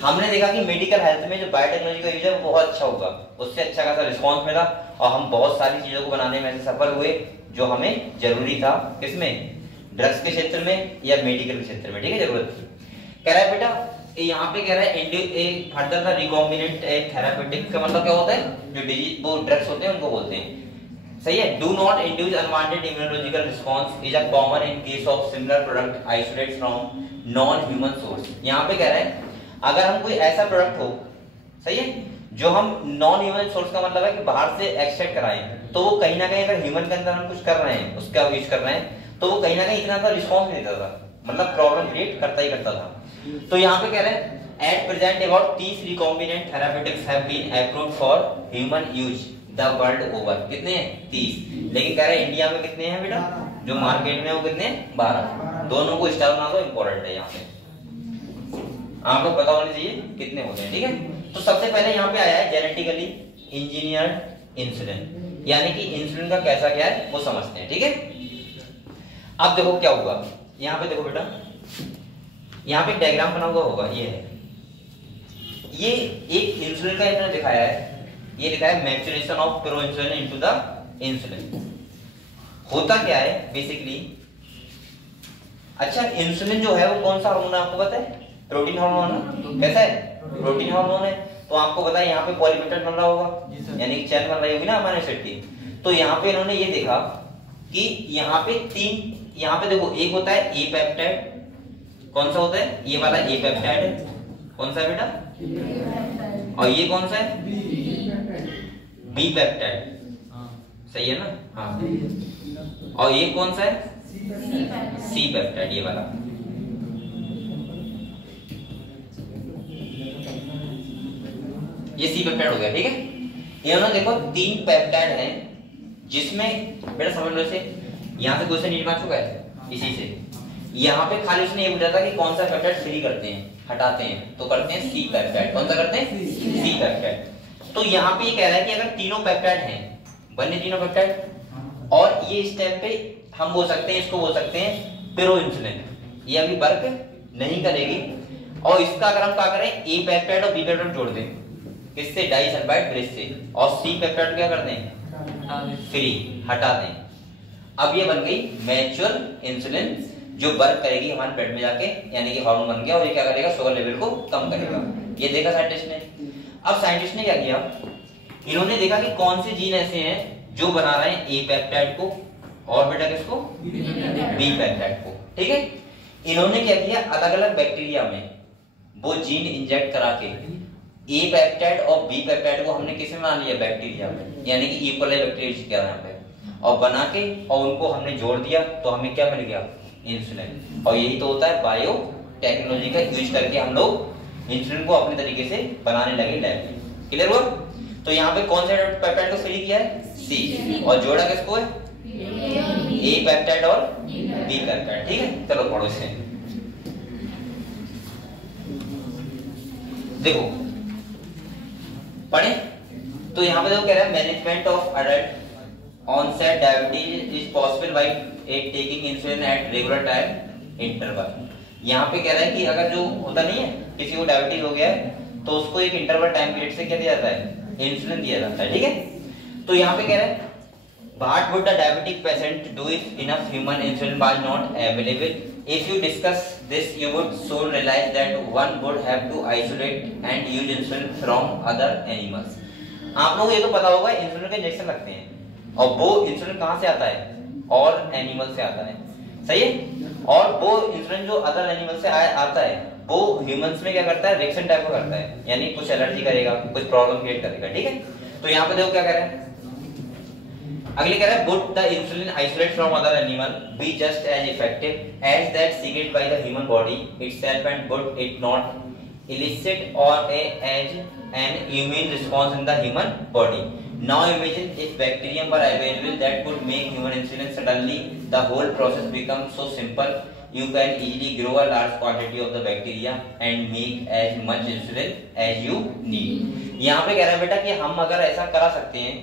हमने देखा कि मेडिकल हेल्थ में जो बायोटेक्नोलॉजी का यूज है वो बहुत अच्छा होगा, उससे अच्छा खासा रिस्पांस मिला और हम बहुत सारी चीजों को बनाने में ऐसे सफल हुए जो हमें जरूरी था। किसमें? ड्रग्स के क्षेत्र में या मेडिकल के क्षेत्र में, ठीक है, जरूरत थी। कह रहा है बेटा, यहाँ पे कह रहा है फर्दर द रिकॉम्बिनेंट थेराप्यूटिक का मतलब क्या होता है? जो डिजीज वो ड्रग्स होते हैं उनको बोलते हैं। सही है। Do not induce unwanted immunological response is a common in case of similar product isolate from non human source. यहाँ पे कह रहा है अगर हम कोई ऐसा प्रोडक्ट हो, सही है, जो हम नॉन ह्यूमन सोर्स का मतलब है कि बाहर से एक्सट्रैक्ट कराएं, तो वो कहीं ना कहीं अगर ह्यूमन के अंदर हम कुछ कर रहे हैं, उसका यूज कर रहे हैं, तो वो कहीं ना कहीं इतना सा रिस्पॉन्स नहीं देता था, मतलब प्रॉब्लम क्रिएट करता ही करता था। तो यहाँ पे कह रहे हैं at present about 30 recombinant therapeutics have been approved for human use the world over. कितने हैं? 30। लेकिन कह रहे हैं इंडिया में कितने हैं बेटा? जो मार्केट में वो कितने हैं? 12। दोनों को स्टार बना दो, इंपॉर्टेंट है यहाँ पे, आप लोग पता होना चाहिए कितने होते हैं, ठीक है। तो सबसे पहले यहाँ पे आया है जेनेटिकली इंजीनियर्ड इंसुलिन, यानी कि इंसुलिन का कैसा क्या है वो समझते हैं, ठीक है। अब देखो क्या हुआ, यहाँ पे देखो बेटा, यहाँ पे डायग्राम बना हुआ होगा, ये है, ये एक इंसुलिन का इन्होंने दिखाया है, ये लिखा है maturation of proinsulin into the insulin. होता क्या है बेसिकली, अच्छा इंसुलिन जो है वो कौन सा हार्मोन है आपको पता है? Protein hormone. कैसा है? प्रोटीन हार्मोन है। तो आपको पता है यहाँ पे पॉलीपेप्टाइड बन रहा होगा, यानी कि चैन बन रही होगी ना अमीनो एसिड की। तो यहाँ पे इन्होंने ये देखा कि यहाँ पे तीन, यहाँ पे देखो एक होता है ए पेप्टाइड, कौन सा होता है? ये वाला ए पेप्टाइड है, कौन सा है बेटा? और ये कौन सा है? बी पेप्टाइड, सही है ना? हाँ। और ये कौन सा है? सी पेप्टाइड, ये वाला। ये सी पेप्टाइड हो गया, ठीक है। इन्होंने देखो 3 पेप्टाइड हैं जिसमें बेटा समझ लो इसे, यहाँ से क्वेश्चन नीचे आ चुका है इसी से। यहाँ पे खाली उसने ये पूछा था कि कौन सा पेप्टाइड फ्री करते हैं, हटाते हैं, तो करते हैं सी पेप्टाइड। कौन सा करते हैं? C peptide. तो यहाँ पे ये कह रहा है कि अगर तीनों पेप्टाइड हैं, बने तीनों पेप्टाइड, और ये इस टाइम पे हम बोल सकते हैं, इसको बोल सकते हैं प्रो इंसुलिन, ये अभी वर्क नहीं करेगी। और इसका अगर हम क्या करें, ए पेप्टाइड और बी पेप्टाइड जोड़ दें, किससे? डाइसल्फाइड ब्रिज से, और सी पेप्टाइड क्या कर दें? फ्री, हटा दें। अब ये बन गई मैच्योर इंसुलिन जो वर्क करेगी हमारे पेट में जाके, यानी कि हार्मोन बन गया, और ये क्या करेगा? शुगर लेवल को कम करेगा। ये देखा साइंटिस्ट ने। अब साइंटिस्ट ने क्या किया, इन्होंने देखा कि कौन से जीन ऐसे हैं जो बना रहे हैं ए पेप्टाइड को, और बेटा किसको? बी पेप्टाइड को, ठीक है। इन्होंने क्या किया, अलग अलग बैक्टीरिया में वो जीन इंजेक्ट करा के ए पेप्टाइड और बी पेप्टाइड को हमने किसमें बना लिया? बैक्टीरिया में, यानी कि ई कोलाई बैक्टीरिया क्या यहाँ पे, और बना के और उनको हमने जोड़ दिया, तो हमें क्या मिल गया? इंसुलिन। और यही तो होता है बायो टेक्नोलॉजी का यूज करके हम लोग इंसुलिन को अपने तरीके से बनाने लगे लैब में। क्लियर हुआ? तो यहाँ पे कौन से पेप्टाइड को फ्री किया है? सी, और जोड़ा किसको है? ए पेप्टाइड और बी पेप्टाइड, ठीक है। चलो पढ़ो इसे, देखो पढ़े। तो यहाँ पे देखो कह रहा है management of adult onset diabetes is possible by taking insulin at regular time interval। यहाँ पे कह रहा है कि अगर जो होता नहीं है, किसी को डायबिटीज हो गया है, तो उसको एक इंटरवल टाइम पीरियड से क्या दिया जाता है? इंसुलिन दिया जाता है, ठीक है। तो यहाँ पे कह रहा है What would the diabetic patient do if enough human insulin was not available? If you discuss this, you would soon realize that one would have to isolate and use insulin from other animals। आप लोगों को ये तो पता होगा insulin के injection लगते हैं, और वो इंसुलिन कहाँ से आता है? और एनिमल से आता है, सही है। और वो इंसुलिन जो अदर एनिमल से आता है, वो ह्यूमंस में क्या करता है? रिएक्शन टाइप का करता है, यानी कुछ एलर्जी करेगा, कुछ प्रॉब्लम क्रिएट करेगा, ठीक है। तो यहाँ पे देखो क्या कह रहे हैं, अगले कह रहा है would the insulin isolate from other animal be just as effective as that secreted by the human body itself and would it not elicit or as an immune response in the human body? Now imagine if bacterium were available that could make human insulin. Suddenly the whole process becomes so simple. You can easily grow a large quantity of the bacteria and make as much insulin as you need. यहाँ पे कह रहा है बेटा कि हम अगर ऐसा करा सकते हैं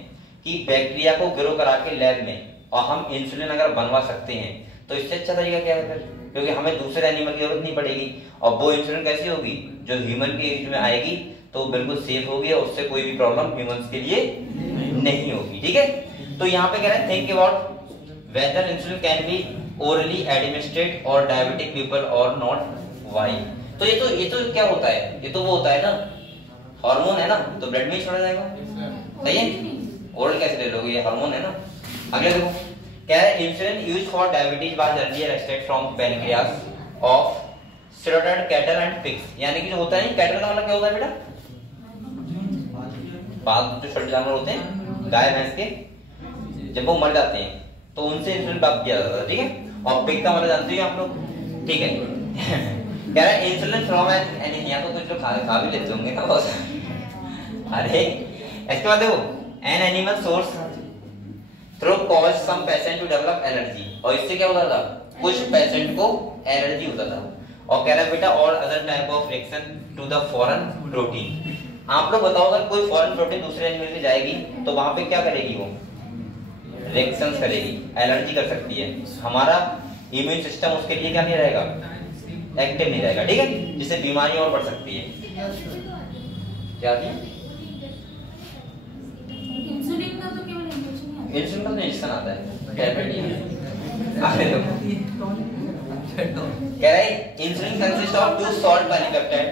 कि बैक्टीरिया को ग्रो करा के लैब में और हम इंसुलिन अगर बनवा सकते हैं, तो इससे अच्छा तरीका क्या है फिर, क्योंकि हमें दूसरे एनिमल की जरूरत नहीं पड़ेगी और वो इंसुलिन कैसी होगी जो ह्यूमन के एज में आएगी तो बिल्कुल सेफ होगी और उससे कोई भी प्रॉब्लम ह्यूमंस के लिए नहीं होगी। ठीक है, तो यहाँ पे कह रहे हैं think about whether insulin can be orally administrated और डायबिटिक पीपल और नॉट, व्हाई। तो ये तो क्या होता है, ये तो वो होता है ना, हार्मोन है ना, तो ब्लड में ही छोड़ा जाएगा, सही है, ओरल कैसे ले लोगे, ये हार्मोन है ना। अगले देखो क्या है, insulin used for diabetes was earlier extract from pancreas of slaughtered cattle and pigs, यानी कि जो होता है कैटल का मतलब क्या होता है बेटा, पालतू जो छोटे जानवर होते हैं गाय भैंस के, जब वो मर जाते हैं तो उनसे इंसुलिन प्राप्त किया जाता है। ठीक है, और पिग का मतलब जानते हो आप लोग, ठीक है। कह रहा है इंसुलिन फ्रॉम एन, यहाँ तो कुछ लोग खा भी लेते होंगे ना बहुत। अरे इसके बाद देखो an animal source through cause some patient to develop allergy, और इससे क्या होता था, कुछ पेशेंट को एलर्जी होता था। और कह रहा है बेटा और other type of reaction to the foreign protein. आप लोग बताओ अगर कोई फॉरेन प्रोटीन दूसरे एनिमल में जाएगी तो वहां पे क्या करेगी, वो रिएक्शंस करेगी, एलर्जी कर सकती है, हमारा इम्यून सिस्टम उसके लिए क्या नहीं रहेगा, एक्टिव नहीं रहेगा। ठीक है, जिससे बीमारी और बढ़ सकती है। क्या जी इंसुलिन का तो केवल इंजेक्शन ही इंसुलिन का तो इंजेक्शन आता है, टैबलेट नहीं है। आगे देखो कह रहा है insulin consist of two short polypeptide,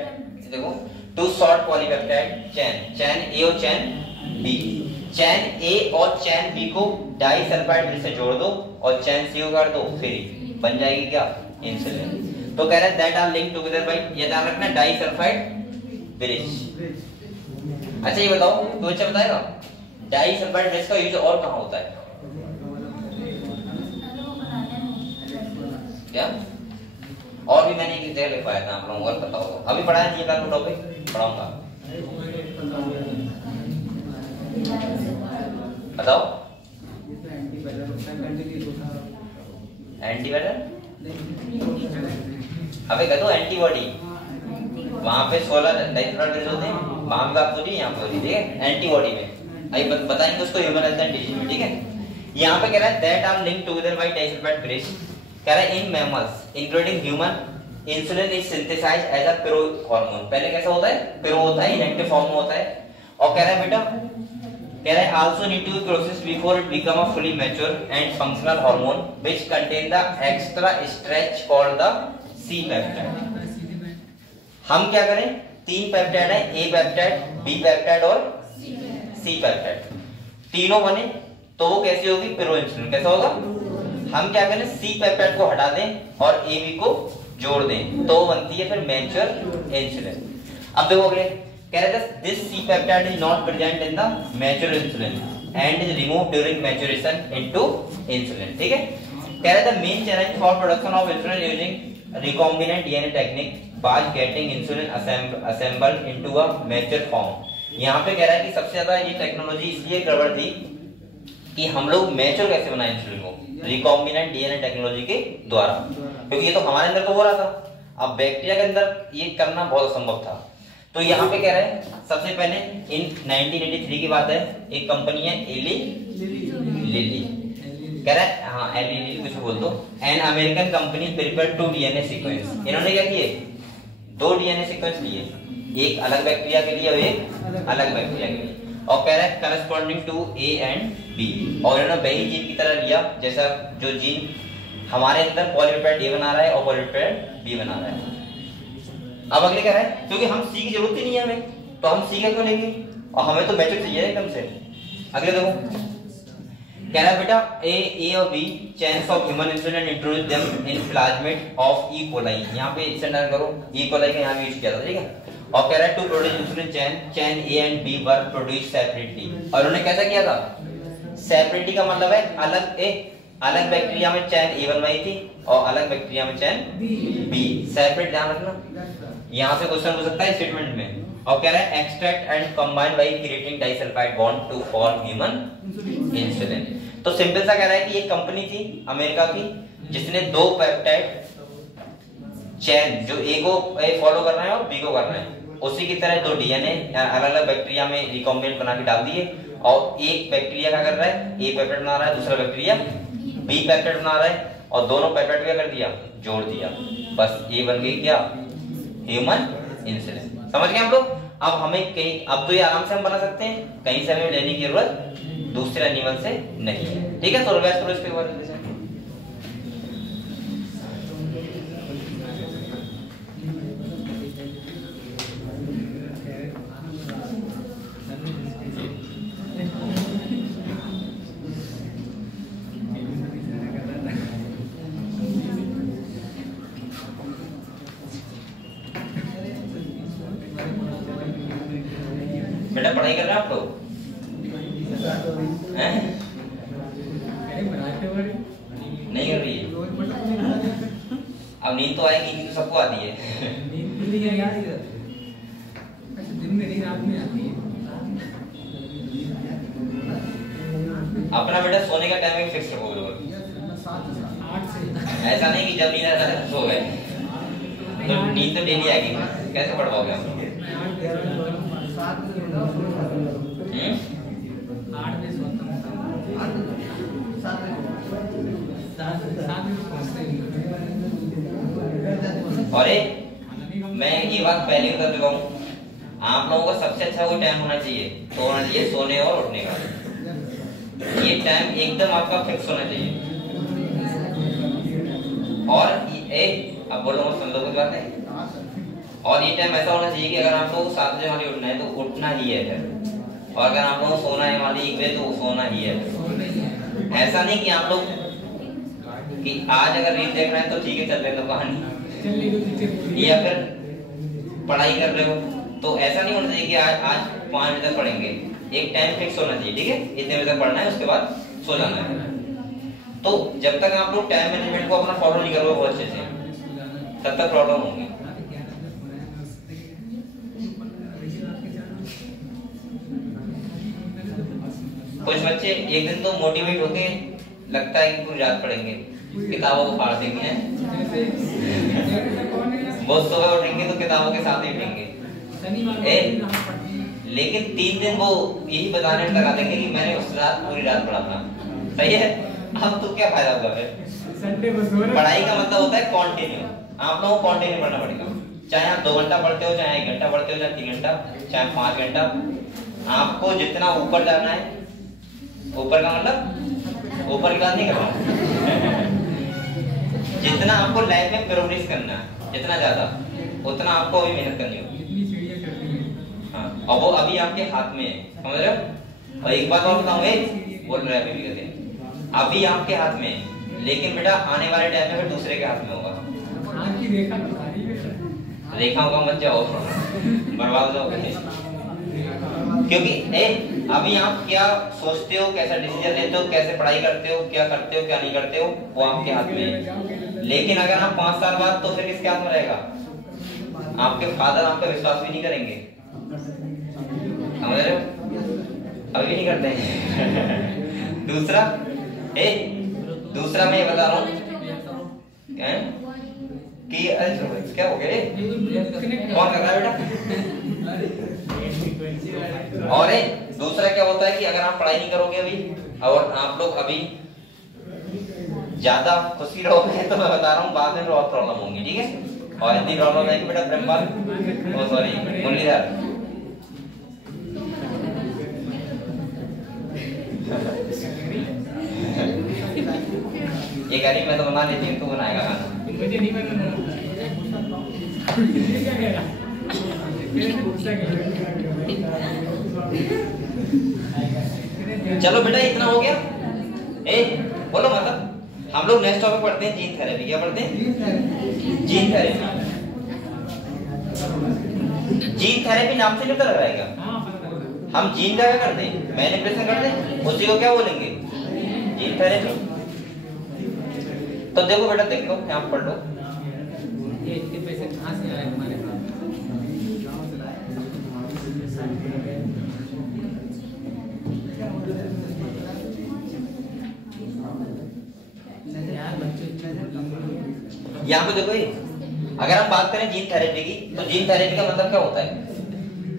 देखो two short polypeptide chain A और चैन बी। चैन ए और चैन बी को डाइसल्फाइड ब्रिज से जोड़ दो और चैन सी को काट दो, फिर बन जाएगी क्या, इंसुलिन। तो कह रहा है that are linked together by, ये ध्यान रखना, डाइसल्फाइड ब्रिज। अच्छा ये बताओ, तो अच्छा बताएगा डाइसल्फाइड ब्रिज का यूज और कहां होता है, क्या और भी मैंने एक जगह लिखवाया था, आप लोगों को पता होगा, अभी पढ़ाया नहीं है टॉपिक, पढ़ाऊंगा, बताओ। एंटीवायरल, अबे कह दो एंटीबॉडी, वहां पे 16 डाइसल्फाइड ब्रिज होते हैं, वहां भी बात हो रही है, यहाँ पे हो रही है, ठीक है, एंटीबॉडी में अभी बताएंगे उसको ह्यूमन हेल्थ एंड डिजीज में। ठीक है, यहाँ पे कह रहा है that are linked together by disulphide bridge. कह रहा है in mammals including human insulin is synthesised as a pro hormone. पहले कैसा होता है, पिरो होता है, इनएक्टिव फॉर्म में होता है। और कह रहा है बेटा, कह रहा है also need to be processed before it become a fully mature and functional hormone which contain the extra stretch called the C peptide. हम क्या करें, 3 पेप्टाइड है, ए पेप्टाइड, बी पेप्टाइड और सी पेप्टाइड, तीनों बने तो वो कैसी होगी, पिरो इंसुलिन। कैसा होगा, हम क्या करें, सी पेप्टाइड को हटा दें और ए बी को जोड़ दें तो बनती है फिर मैच्योर इंसुलिन। अब देखो अगले कह रहे थे this C peptide is not present in the mature insulin and is removed during maturation into insulin. ठीक है, कह रहे थे main challenge for production of insulin using recombinant DNA technique by getting insulin assembled into a mature form. यहाँ पे कह रहा है कि सबसे ज्यादा ये टेक्नोलॉजी इसलिए गड़बड़ थी कि हम लोग मैच्योर कैसे बनाए इंसुलिन को, रिकॉम्बिनेंट डीएनए टेक्नोलॉजी के द्वारा, क्योंकि ये तो हमारे अंदर तो हो रहा था, अब बैक्टीरिया के अंदर ये करना बहुत असंभव था। तो यहाँ पे कह रहे हैं सबसे पहले इन 1983 की बात है, एक कंपनी है एली लिली, कह रहा है हाँ एली लिली कुछ बोल दो, an American company prepare 2 DNA sequence. इन्होंने क्या किए, 2 डीएनए सीक्वेंस लिए, एक अलग बैक्टीरिया के लिए और एक अलग बैक्टीरिया के लिए, और कह रहा है corresponding to A and B, और इन्होंने वही जीन की तरह लिया जैसा जो जीन हमारे अंदर पॉलीपेप्टाइड ए बना रहा है और पॉलीपेप्टाइड बी बना रहा है। अब अगले कह रहा है क्योंकि हम सी की जरूरत ही नहीं है हमें, तो हम सी का क्यों लेंगे, और हमें तो मैच्योर चाहिए एकदम से। अगले देखो कह रहा है बेटा ए और B chains of human insulin introduce them in plasmid of E coli. यहाँ पे स्टैंडर्ड करो, ई कोलाई का यहाँ भी यूज किया था, ठीक है। और कह रहा है to produce insulin chain A and B were produce separately. और उन्होंने कैसा किया था, सेपरेटली का मतलब है अलग बैक्टीरिया में चैन ए बनवाई थी और अलग बैक्टीरिया में चैन बी, सेपरेट, ध्यान रखना। यहां से क्वेश्चन हो सकता है स्टेटमेंट में, और कह रहा है extract and combine by creating disulphide bond to form human insulin. तो सिंपल सा कह रहा है कि एक कंपनी थी अमेरिका की जिसने दो पेप्टाइड चैन जो ए को फॉलो कर रहे हैं और बी को कर रहे हैं, उसी की तरह दो डीएनए अलग अलग बैक्टीरिया में रिकॉम्बिनेंट बना के डाल दिए, और एक बैक्टीरिया क्या कर रहा है, ए पेप्टाइड बना रहा है, दूसरा बैक्टीरिया बी पेप्टाइड बना रहा है, और दोनों पेप्टाइड क्या कर दिया, जोड़ दिया, बस ये बन गई क्या, ह्यूमन इंसुलिन। समझ गए हम लोग। अब हमें कहीं, अब तो ये आराम से हम बना सकते हैं, कहीं से हमें लेने की जरूरत दूसरे एनिमल से नहीं है। ठीक है, तो रिवाइज करो इसके बाद। बेटा पढ़ाई कर रहे हैं आप लोग हैं? नहीं कर रही है? अब नींद तो आएगी, नींद तो सबको आती है। दिन में नहीं, रात में आती है। अपना बेटा सोने का टाइमिंग फिक्स रखो बिल्कुल, 8 से। ऐसा नहीं कि जब नींद आता है सो गए, तो नींद तो डेली आएगी, कैसे पढ़ पाओगे आप? 8 बजे सोता हूँ। 7 बजे पहुँचते हैं। और मैं ये बात पहले बता चुका हूँ, आप लोगों का सबसे अच्छा वो टाइम होना चाहिए, तो होना चाहिए सोने और उठने का। ये टाइम एकदम आपका फिक्स होना चाहिए। और अब बोलो सुन लो कुछ बात है, और ये टाइम ऐसा होना चाहिए कि अगर आप लोग 7 बजे वाली उठना है तो उठना ही है फिर, और अगर आप लोग सोना है वाली 1 बजे तो सोना ही है। ऐसा नहीं कि आप लोग कि आज अगर रील देख रहे हैं तो ठीक है चल रहे तो कहानी, या फिर पढ़ाई कर रहे हो तो ऐसा नहीं होना चाहिए कि आज 5 बजे तक पढ़ेंगे। एक टाइम फिक्स होना चाहिए, ठीक है, इतने बजे तक पढ़ना है, उसके बाद सो जाना है। तो जब तक आप लोग टाइम मैनेजमेंट को अपना फॉलो नहीं करोगे बहुत अच्छे से, तब तक प्रॉब्लम होगी। कुछ बच्चे एक दिन तो मोटिवेट होके लगता है कि पूरी रात पढ़ेंगे, किताबों को फाड़ देंगे हैं, वो सुबह उठेंगे तो किताबों के साथ ही उठेंगे, लेकिन 3 दिन वो यही बताने लगा देंगे कि मैंने उस रात पूरी रात पढ़ा था। सही है, अब तो क्या फायदा होगा फिर? पढ़ाई का मतलब होता है कंटिन्यू, आप लोगों को कंटिन्यू पढ़ना पड़ेगा, चाहे आप 2 घंटा पढ़ते हो, चाहे 1 घंटा पढ़ते हो, चाहे 3 घंटा, चाहे 5 घंटा, आपको जितना ऊपर जाना है, ऊपर का मतलब ऊपर की बात नहीं कर रहा हूं, जितना आपको लाइफ में प्रोग्रेस करना है, जितना ज्यादा उतना आपको अभी मेहनत करनी होगी। हाँ, और वो अभी आपके हाथ में है, समझ रहे हो? और एक बात और बताऊंगे, बोल रहे हैं अभी कहते अभी आपके हाथ में है, लेकिन बेटा आने वाले टाइम में फिर दूसरे के हाथ में होगा। रेखा होगा मत जाओ, बर्बाद जाओगे, क्योंकि अभी आप क्या सोचते हो, कैसा डिसीजन लेते हो, कैसे पढ़ाई करते हो, क्या नहीं करते हो, वो आपके हाथ में है। लेकिन अगर आप 5 साल बाद, तो फिर किसके हाथ में रहेगा? आपके फादर आप पे विश्वास भी नहीं करेंगे, समझ रहे हो? अभी भी नहीं करते हैं। दूसरा मैं ये बता रहा हूँ कि क्या हो गया, कौन कर रहा है बेटा? और दूसरा क्या होता है कि अगर आप पढ़ाई नहीं करोगे अभी, और आप लोग अभी ज्यादा खुशी रहोगे, तो मैं बता रहा हूँ बाद में बहुत प्रॉब्लम होंगी, ठीक है? और इतनी प्रॉब्लम है कि बेटा ब्रह्मांड, सॉरी मुरलीधर, ये कह मैं तो बना लेती हूँ, तू बनाएगा खाना। मुझे नहीं बनाना। चलो बेटा इतना हो गया। बोलो मतलब हम लोग नेक्स्ट टॉपिक पढ़ते हैं जीन थेरेपी। क्या पढ़ते हैं? Gene therapy. जीन थेरेपी नाम से नहीं पता लग रहा है क्या? हम जीन का क्या करते हैं, मैनिपुलेशन करते हैं, उसी को क्या बोलेंगे, जीन थेरेपी। तो देखो बेटा, देख लो यहाँ पढ़ लो, ये इतने पैसे कहाँ से आए हमारे पास? यार बच्चे यहाँ पे देखो, ये अगर हम बात करें जीन थेरेपी की, तो जीन थेरेपी का मतलब क्या होता है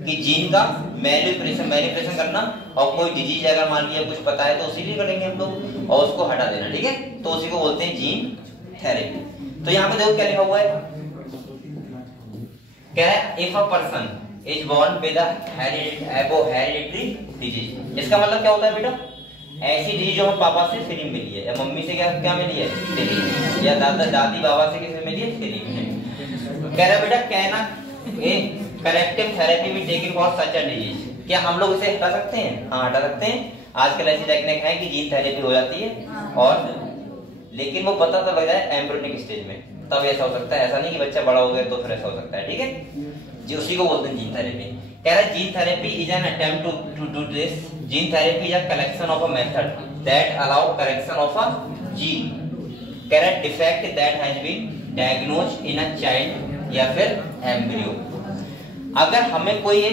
कि जीन का मैनिपुलेशन करना, और कोई डिजीज अगर मान लिया कुछ पता है तो उसी लिए करेंगे हम लोग, और उसको हटा देना, ठीक है, तो उसी को बोलते हैं जीन थेरेपी। तो यहाँ पे देखो क्या लिखा हुआ है, क्या है, if a person is born with hereditary disease. इसका मतलब क्या होता है बेटा, ऐसी डिजीज जो हम पापा से फ्री मिली है, या मम्मी से क्या मिली है, फ्री, या दादा दादी बाबा से किससे मिली है, फ्री में। कह रहा बेटा, कहना करेक्टिव थेरेपी भी taken for such a disease. क्या हम लोग इसे हटा सकते हैं? हाँ, हटा सकते हैं। आजकल ऐसी टेक्निक है कि जीन थेरेपी हो जाती है, और लेकिन वो पता तब लग जाए एम्ब्रियोनिक स्टेज में, तब ऐसा हो सकता है, ऐसा नहीं कि बच्चा बड़ा हो गया तो फिर ऐसा हो सकता है, ठीक है जी, उसी को बोलते हैं जीन थेरेपी। कह रहा है gene therapy is an attempt to do this. Gene therapy is a collection of a method that allow correction of a gene, कह रहा है defect that has been diagnosed in a child या फिर embryo. अगर हमें कोई ये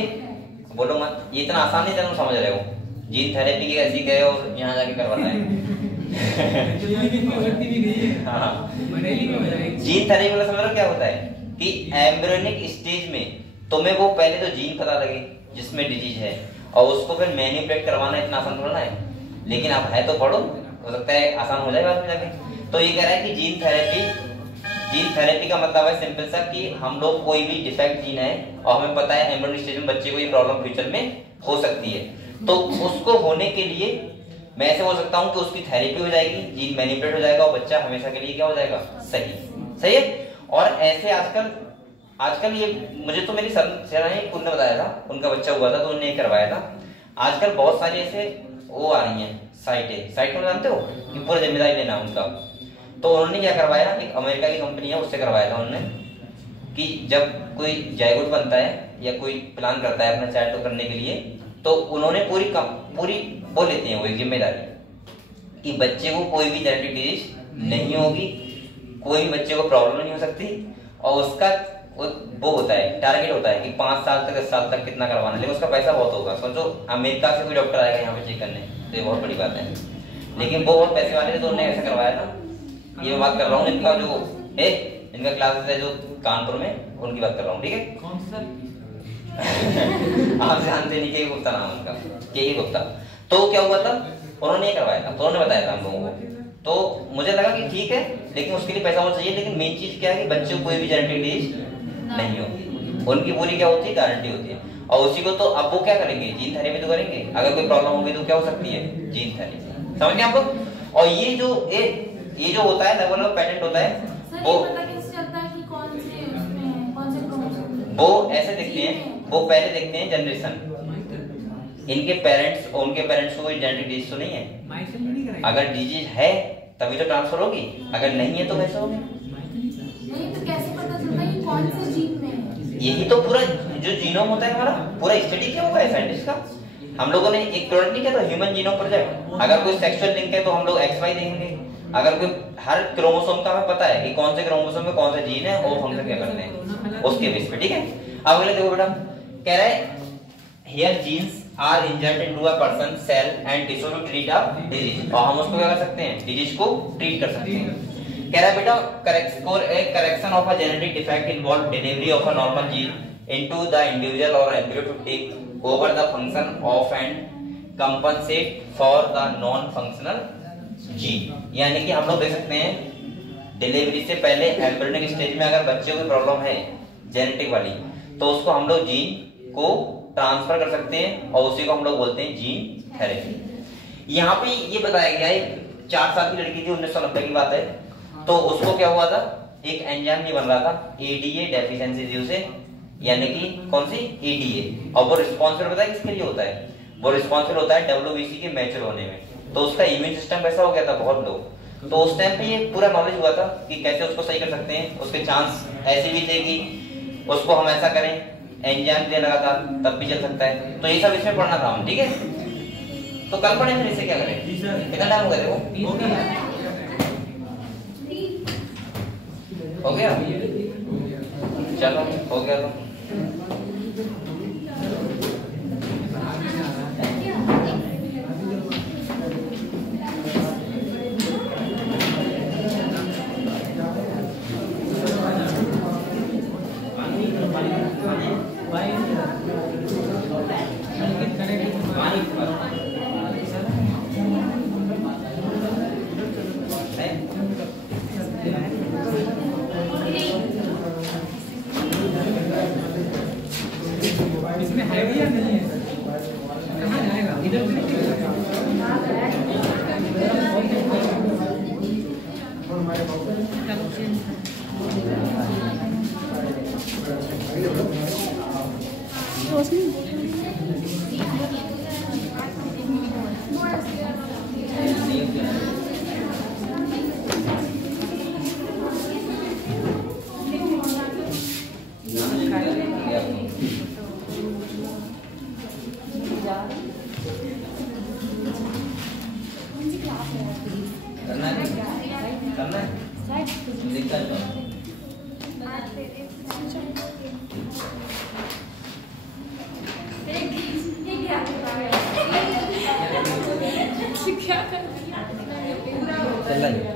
बोलो मत, ये इतना आसान नहीं तुम समझ रहे हो, जीन थेरेपी की ऐसी गए और यहाँ जाके करवाना है। हाँ, जीन थेरेपी वाला समझ रहे हो क्या होता है कि एम्ब्रियोनिक स्टेज में तुम्हें वो पहले तो जीन पता लगे जिसमें डिजीज है, और उसको फिर मैनिपुलेट करवाना इतना आसान थोड़ा है, लेकिन अब है तो पढ़ो, हो सकता है आसान हो जाए बाद में जाके। तो ये कह रहा है कि जीन थेरेपी का मतलब है सिंपल सा कि हम लोग कोई भी डिफेक्ट जीन है और हमें पता है एम्ब्रियोनिक स्टेज में बच्चे को ये प्रॉब्लम फ्यूचर में हो सकती है, तो उसको होने के लिए मैं ऐसे बोल सकता हूँ कि उसकी थेरेपी हो जाएगी, जीन मैनिपुलेट हो जाएगा, और बच्चा हमेशा के लिए क्या हो जाएगा, सही है। और ऐसे आजकल ये मुझे तो मेरी सर ने बताया था, उनका बच्चा हुआ था तो उन्होंने करवाया था। आजकल बहुत सारी ऐसे वो आ रही हैं साइट को जानते हो कि पूरा जिम्मेदारी लेना उनका, तो उन्होंने क्या करवाया, एक अमेरिका की कंपनी है उससे करवाया था उन्होंने, कि जब कोई जायगोट बनता है या कोई प्लान करता है अपना चाइल्ड को करने के लिए, तो उन्होंने पूरी वो लेते हैं वो एक जिम्मेदारी कि बच्चे को कोई भी जेनेटिक डिजीज नहीं होगी, कोई भी बच्चे को प्रॉब्लम नहीं हो सकती, और उसका वो होता है टारगेट होता है कि 5 साल तक 10 साल तक कितना करवाना, लेकिन उसका पैसा बहुत होगा। समझो अमेरिका से कोई डॉक्टर आएगा यहाँ पे चेक करने, तो ये बहुत बड़ी बात है, लेकिन वो बहुत पैसे वाले थे तो उन्होंने ऐसा करवाया था। ये मैं बात कर रहा हूँ इनका जो है, इनका क्लासेस है जो कानपुर में, उनकी बात कर रहा हूँ, ठीक है। कौन सा? आप जानते नहीं, के गुप्ता नाम उनका, के गुप्ता। तो क्या हुआ था, उन्होंने ये करवाया था, तो उन्होंने बताया था हम लोगों को, तो मुझे लगा कि ठीक है, लेकिन उसके लिए पैसा बहुत चाहिए, लेकिन मेन चीज क्या है कि बच्चे को कोई भी जेनेटिक डिजीज नहीं होगी, उनकी पूरी क्या होती है, गारंटी होती है। और उसी को तो अब वो क्या करेंगे, जीन थेरेपी तो करेंगे, अगर कोई प्रॉब्लम होगी तो क्या हो सकती है, जीन थेरेपी, समझ गए आप लोग। और ये जो होता है लेवल ऑफ पेटेंट होता है, वो पता कैसे चलता है कि कौन से क्रोमोसोम, वो ऐसे देखते हैं, वो पहले देखते हैं जनरेशन, इनके पेरेंट्स और उनके पेरेंट्स को कोई जेनेटिक डिजीज तो नहीं है, अगर डिजीज है तभी तो ट्रांसफर होगी, अगर नहीं है तो कैसे होगी, नहीं तो कैसे पता चलता है कि कौन से जीन में है? यही तो पूरा जो जीनोम होता है हमारा, पूरा स्टडी क्या हुआ है साइंटिस्ट का। हम लोगों ने एक प्रोजेक्ट नहीं किया था, ह्यूमन जीनोम प्रोजेक्ट। अगर कोई सेक्सुअल लिंक है तो हम लोग XY देखेंगे, अगर कोई हर क्रोमोसोम का हमें पता है कि कौन से क्रोमोसोम में कौन सा जीन है और फंक्शन क्या करते हैं, उसके बेस पे, ठीक है। अब अगले देखो बेटा, कह रहा है here genes are injured into a person cell and tissue to treat a disease, और हम उसको क्या कर सकते हैं, डिजीज को ट्रीट कर सकते हैं। कह रहा है बेटा, correction of a genetic defect involve delivery of a normal gene into the individual और embryo to take over the function of and compensate for the non functional gene. यानी कि हम लोग देख सकते हैं डिलीवरी से पहले एम्ब्रियोनिक स्टेज में अगर बच्चे को प्रॉब्लम है जेनेटिक वाली, तो उसको हम लोग जीन को ट्रांसफर कर सकते हैं, और उसी को हम लोग बोलते हैं जीन थेरेपी। यहाँ पे ये बताया गया है, 4 साल की लड़की थी, 1990 की बात है, तो उसको क्या हुआ था, एक एंजाइम नहीं बन रहा था, ADA डेफिशिएंसी थी उसे, यानी कि कौन सी, ADA, और वो रिस्पॉन्सिबल पता है किसके लिए होता है, वो रिस्पॉन्सिबल होता है WBC के मैच्योर होने में। तो उसका इम्यून सिस्टम कैसा हो गया था, बहुत लो, तो उस टाइम पे ये पूरा नॉलेज हुआ था कि कैसे उसको सही कर सकते हैं। उसके चांस ऐसे भी थे कि उसको हम ऐसा करें एंजाइम दे लगातार तब भी चल सकता है। तो ये सब इसमें पढ़ना था हम, ठीक है। तो कल पढ़े फिर इसे क्या करें, कितना टाइम हो गया देखो, हो गया, चलो हो गया तो इसमें है भी या नहीं है? कहाँ जाएगा? इधर से करना है, करना है, लिखता है क्या कर चल रहा है।